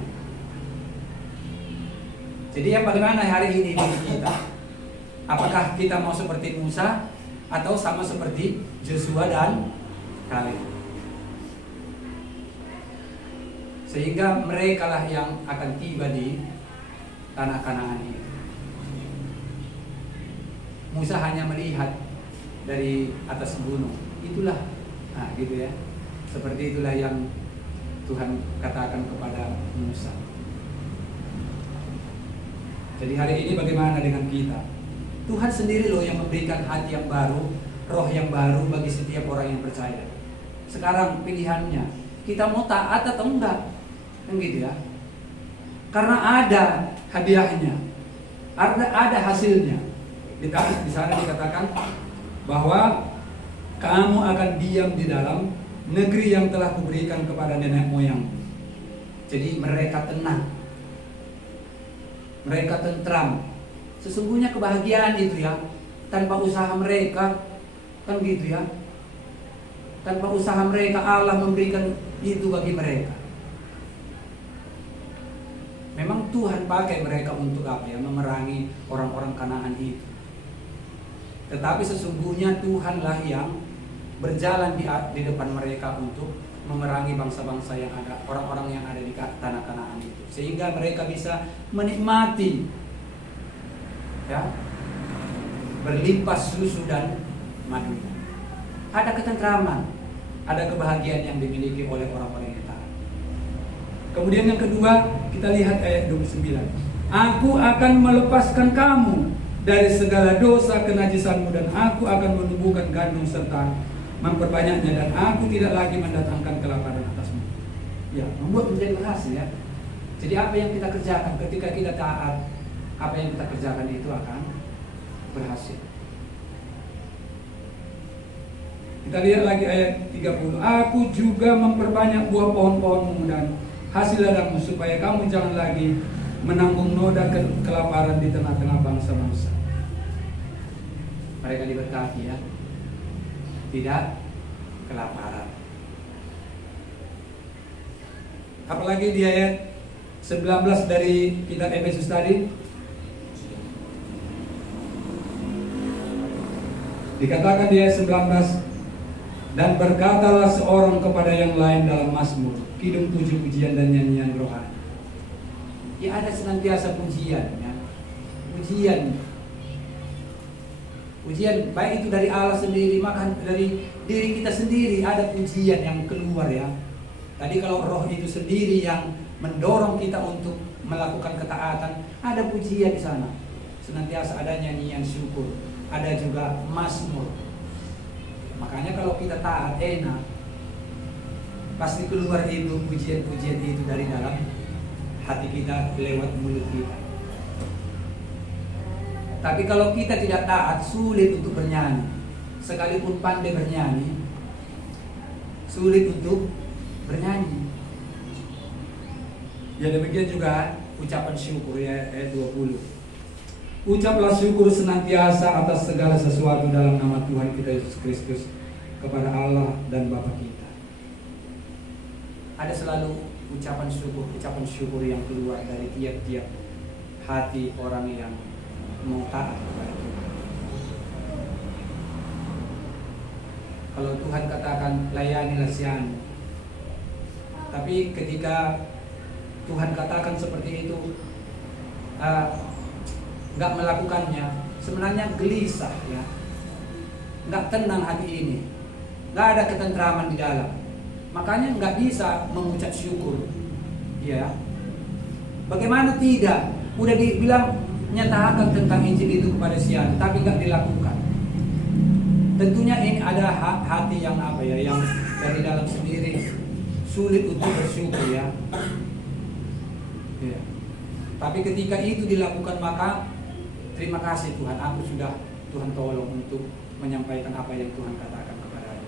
Jadi yang bagaimana hari ini bagi kita? Apakah kita mau seperti Musa atau sama seperti Joshua dan Kaleb? Sehingga merekalah yang akan tiba di tanah Kanaan ini. Musa hanya melihat dari atas gunung. Itulah, nah gitu ya. Seperti itulah yang Tuhan katakan kepada Musa. Jadi hari ini bagaimana dengan kita? Tuhan sendiri loh yang memberikan hati yang baru, roh yang baru bagi setiap orang yang percaya. Sekarang pilihannya, kita mau taat atau enggak? Kan gitu ya. Karena ada hadiahnya, ada hasilnya. Di sana dikatakan bahwa kamu akan diam di dalam negeri yang telah kuberikan kepada nenek moyang. Jadi mereka tenang, mereka tentram. Sesungguhnya kebahagiaan itu ya, tanpa usaha mereka, kan gitu ya. Tanpa usaha mereka, Allah memberikan itu bagi mereka. Memang Tuhan pakai mereka untuk apa ya? Memerangi orang-orang Kanaan itu. Tetapi sesungguhnya Tuhanlah yang berjalan di depan mereka untuk memerangi bangsa-bangsa yang ada, orang-orang yang ada di tanah Kanaan itu, sehingga mereka bisa menikmati ya, berlimpah susu dan madu. Ada ketentraman, ada kebahagiaan yang dimiliki oleh orang-orang yang taat. Kemudian yang kedua, kita lihat ayat 29. Aku akan melepaskan kamu dari segala dosa kenajisanmu, dan aku akan menumbuhkan gandum serta memperbanyaknya, dan aku tidak lagi mendatangkan kelaparan atasmu. Ya, membuat menjadi berhasil ya. Jadi apa yang kita kerjakan ketika kita taat, apa yang kita kerjakan itu akan berhasil. Kita lihat lagi ayat 30. Aku juga memperbanyak buah pohon-pohonmu dan hasil ladangmu, supaya kamu jangan lagi menanggung noda kelaparan di tengah-tengah bangsa-bangsa. Mereka diberkati ya, tidak kelaparan. Apalagi di ayat 19 dari kitab Efesus tadi, dikatakan di ayat 19, dan berkatalah seorang kepada yang lain dalam mazmur, kidung, puji-pujian dan nyanyian rohani. Ya, ada senantiasa pujian ya. Pujian baik itu dari Allah sendiri, maka dari diri kita sendiri ada pujian yang keluar ya. Tadi kalau roh itu sendiri yang mendorong kita untuk melakukan ketaatan, ada pujian di sana. Senantiasa ada nyanyian syukur, ada juga mazmur. Makanya kalau kita taat enak, pasti keluar itu pujian-pujian itu dari dalam hati kita lewat mulut kita. Tapi kalau kita tidak taat, sulit untuk bernyanyi. Sekalipun pandai bernyanyi, sulit untuk bernyanyi. Ya demikian juga ucapan syukur ya, ayat 20. Ucaplah syukur senantiasa atas segala sesuatu dalam nama Tuhan kita Yesus Kristus kepada Allah dan Bapa kita. Ada selalu ucapan syukur yang keluar dari tiap-tiap hati orang yang mau taat kepada Tuhan. Kalau Tuhan katakan layanilah sian, tapi ketika Tuhan katakan seperti itu nggak melakukannya, sebenarnya gelisah ya, nggak tenang hati ini, nggak ada ketentraman di dalam, makanya nggak bisa mengucap syukur ya. Bagaimana tidak, udah dibilang nyatakan tentang Injil itu kepada sian, tapi nggak dilakukan. Tentunya ini ada hati yang apa ya, yang dari dalam sendiri sulit untuk bersyukur ya. Ya. Tapi ketika itu dilakukan, maka terima kasih Tuhan, aku sudah Tuhan tolong untuk menyampaikan apa yang Tuhan katakan kepada aku.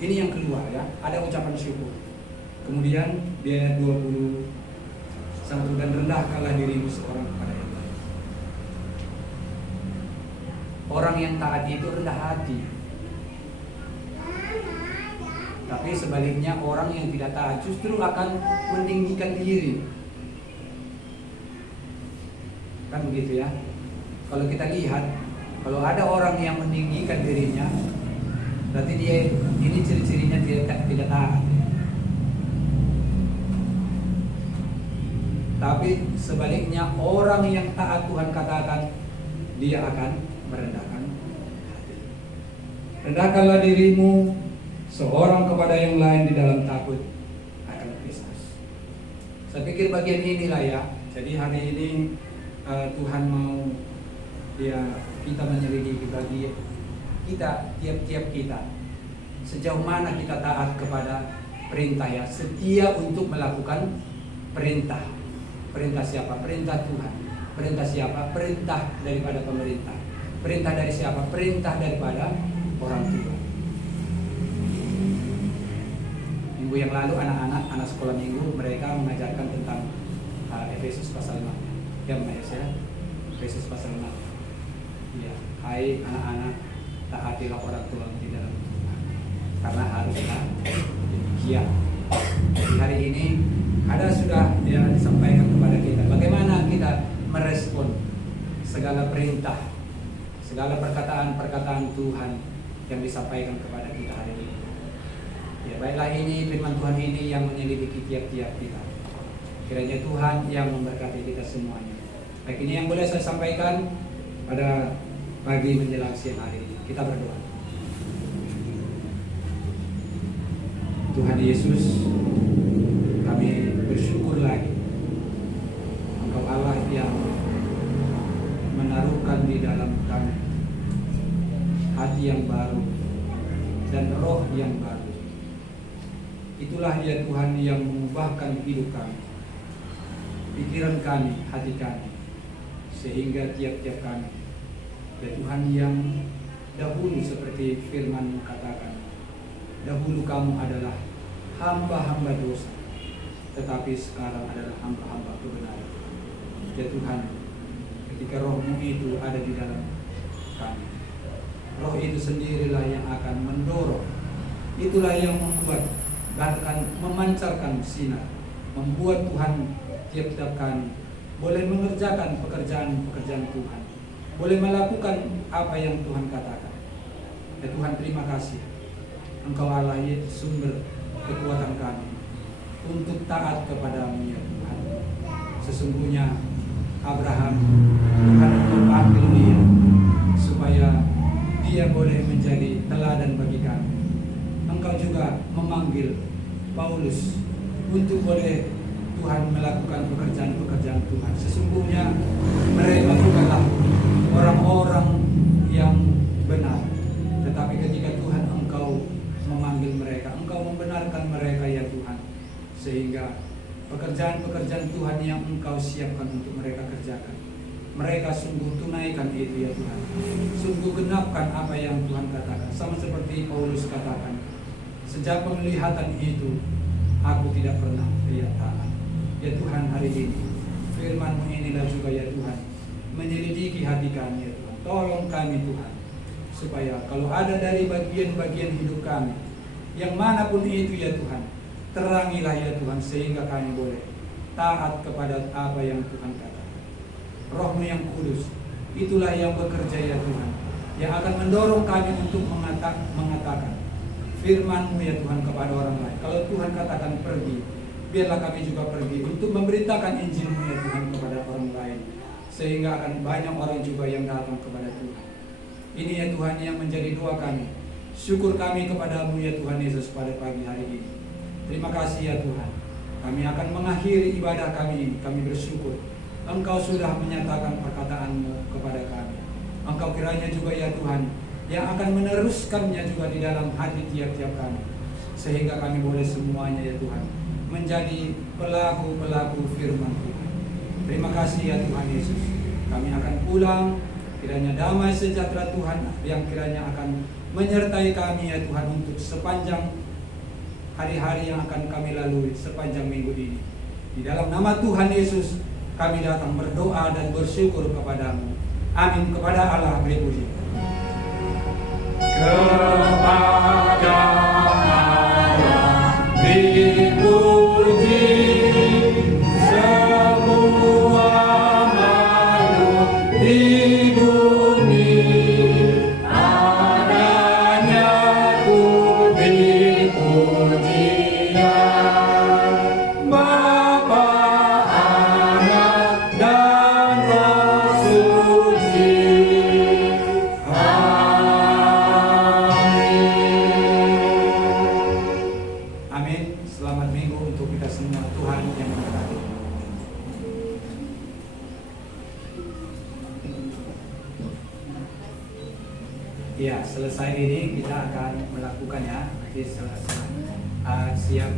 Ini yang keluar ya, ada ucapan syukur. Kemudian di ayat 21, dan rendahkanlah dirimu seorang kepada yang lain. Orang yang taat itu rendah hati. Tapi sebaliknya orang yang tidak taat justru akan meninggikan diri. Kan begitu ya. Kalau kita lihat, kalau ada orang yang meninggikan dirinya, berarti dia ini ciri-cirinya tidak taat. Tapi sebaliknya orang yang taat, Tuhan katakan dia akan merendahkan hati. Rendahkanlah dirimu seorang kepada yang lain di dalam takut akan Kristus. Saya pikir bagian inilah ya. Jadi hari ini Tuhan mau ya kita menyelidiki bagi kita, tiap-tiap kita, sejauh mana kita taat kepada perintah ya, setia untuk melakukan perintah. Perintah siapa? Perintah Tuhan. Perintah siapa? Perintah daripada pemerintah. Perintah dari siapa? Perintah daripada orang tua. Minggu yang lalu anak sekolah minggu mereka mengajarkan tentang Efesus pasal 6. Ya saya Efesus pasal 6. Ya, hai anak-anak, taatilah orang tua di dalam Tuhan, karena haruslah demikian. Di hari ini ada sudah ya disampaikan kepada kita bagaimana kita merespon segala perintah, segala perkataan-perkataan Tuhan yang disampaikan kepada kita hari ini. Ya, baiklah ini firman Tuhan ini yang menyelidiki tiap-tiap kita. Kiranya Tuhan yang memberkati kita semuanya. Baik, ini yang boleh saya sampaikan pada pagi menjelang siang hari ini. Kita berdoa. Tuhan Yesus, kami bersyukur lagi Engkau Allah yang menaruhkan di dalam kami hati yang baru dan roh yang baru. Itulah ya Tuhan yang mengubahkan hidup kami, pikiran kami, hati kami, sehingga tiap-tiap kami ya Tuhan yang dahulu seperti firman katakan, dahulu kamu adalah hamba-hamba dosa, tetapi sekarang adalah hamba-hamba kebenaran. Ya Tuhan, ketika roh-Mu itu ada di dalam kami, roh itu sendirilah yang akan mendorong, itulah yang membuat, bahkan memancarkan sinar, membuat Tuhan tiap-tiap kami boleh mengerjakan pekerjaan-pekerjaan Tuhan, boleh melakukan apa yang Tuhan katakan. Ya Tuhan, terima kasih, Engkau Allah sumber kekuatan kami untuk taat kepada-Mu ya Tuhan. Sesungguhnya Abraham, Tuhan memanggil dia supaya dia boleh menjadi teladan bagi kami. Engkau juga memanggil Paulus untuk boleh Tuhan melakukan pekerjaan-pekerjaan Tuhan. Sesungguhnya mereka bukanlah orang-orang yang benar, tetapi ketika Tuhan Engkau memanggil mereka, Engkau membenarkan mereka ya Tuhan, sehingga pekerjaan-pekerjaan Tuhan yang Engkau siapkan untuk mereka kerjakan, mereka sungguh tunaikan itu ya Tuhan, sungguh genapkan apa yang Tuhan katakan. Sama seperti Paulus katakan, Sejak penglihatan itu, aku tidak pernah lihat taat. Ya Tuhan, hari ini firman-Mu inilah juga ya Tuhan, menyelidiki hati kami ya Tuhan. Tolong kami Tuhan, supaya kalau ada dari bagian-bagian hidup kami, yang manapun itu ya Tuhan, terangilah ya Tuhan, sehingga kami boleh taat kepada apa yang Tuhan katakan. Roh-Mu yang kudus, itulah yang bekerja ya Tuhan, yang akan mendorong kami untuk mengatakan firman-Mu ya Tuhan kepada orang lain. Kalau Tuhan katakan pergi, biarlah kami juga pergi untuk memberitakan Injil-Mu ya Tuhan kepada orang lain, sehingga akan banyak orang juga yang datang kepada Tuhan. Ini ya Tuhan yang menjadi doa kami. Syukur kami kepada-Mu ya Tuhan Yesus pada pagi hari ini. Terima kasih ya Tuhan. Kami akan mengakhiri ibadah kami ini. Kami bersyukur Engkau sudah menyatakan perkataan-Mu kepada kami. Engkau kiranya juga ya Tuhan yang akan meneruskannya juga di dalam hati tiap-tiap kami, sehingga kami boleh semuanya ya Tuhan menjadi pelaku-pelaku firman Tuhan. Terima kasih ya Tuhan Yesus. Kami akan pulang, kiranya damai sejahtera Tuhan yang kiranya akan menyertai kami ya Tuhan untuk sepanjang hari-hari yang akan kami lalui sepanjang minggu ini. Di dalam nama Tuhan Yesus kami datang berdoa dan bersyukur kepada-Mu. Amin. Kepada Allah beri puji. Kepada Allah dipuji semua makhluk di bumi, adanya puji pujian Bapa, Anak, dan Roh Suci. Amin. Selamat minggu untuk kita semua. Tuhan yang memberkati. Ya, selesai ini kita akan melakukannya. Nanti selesai siap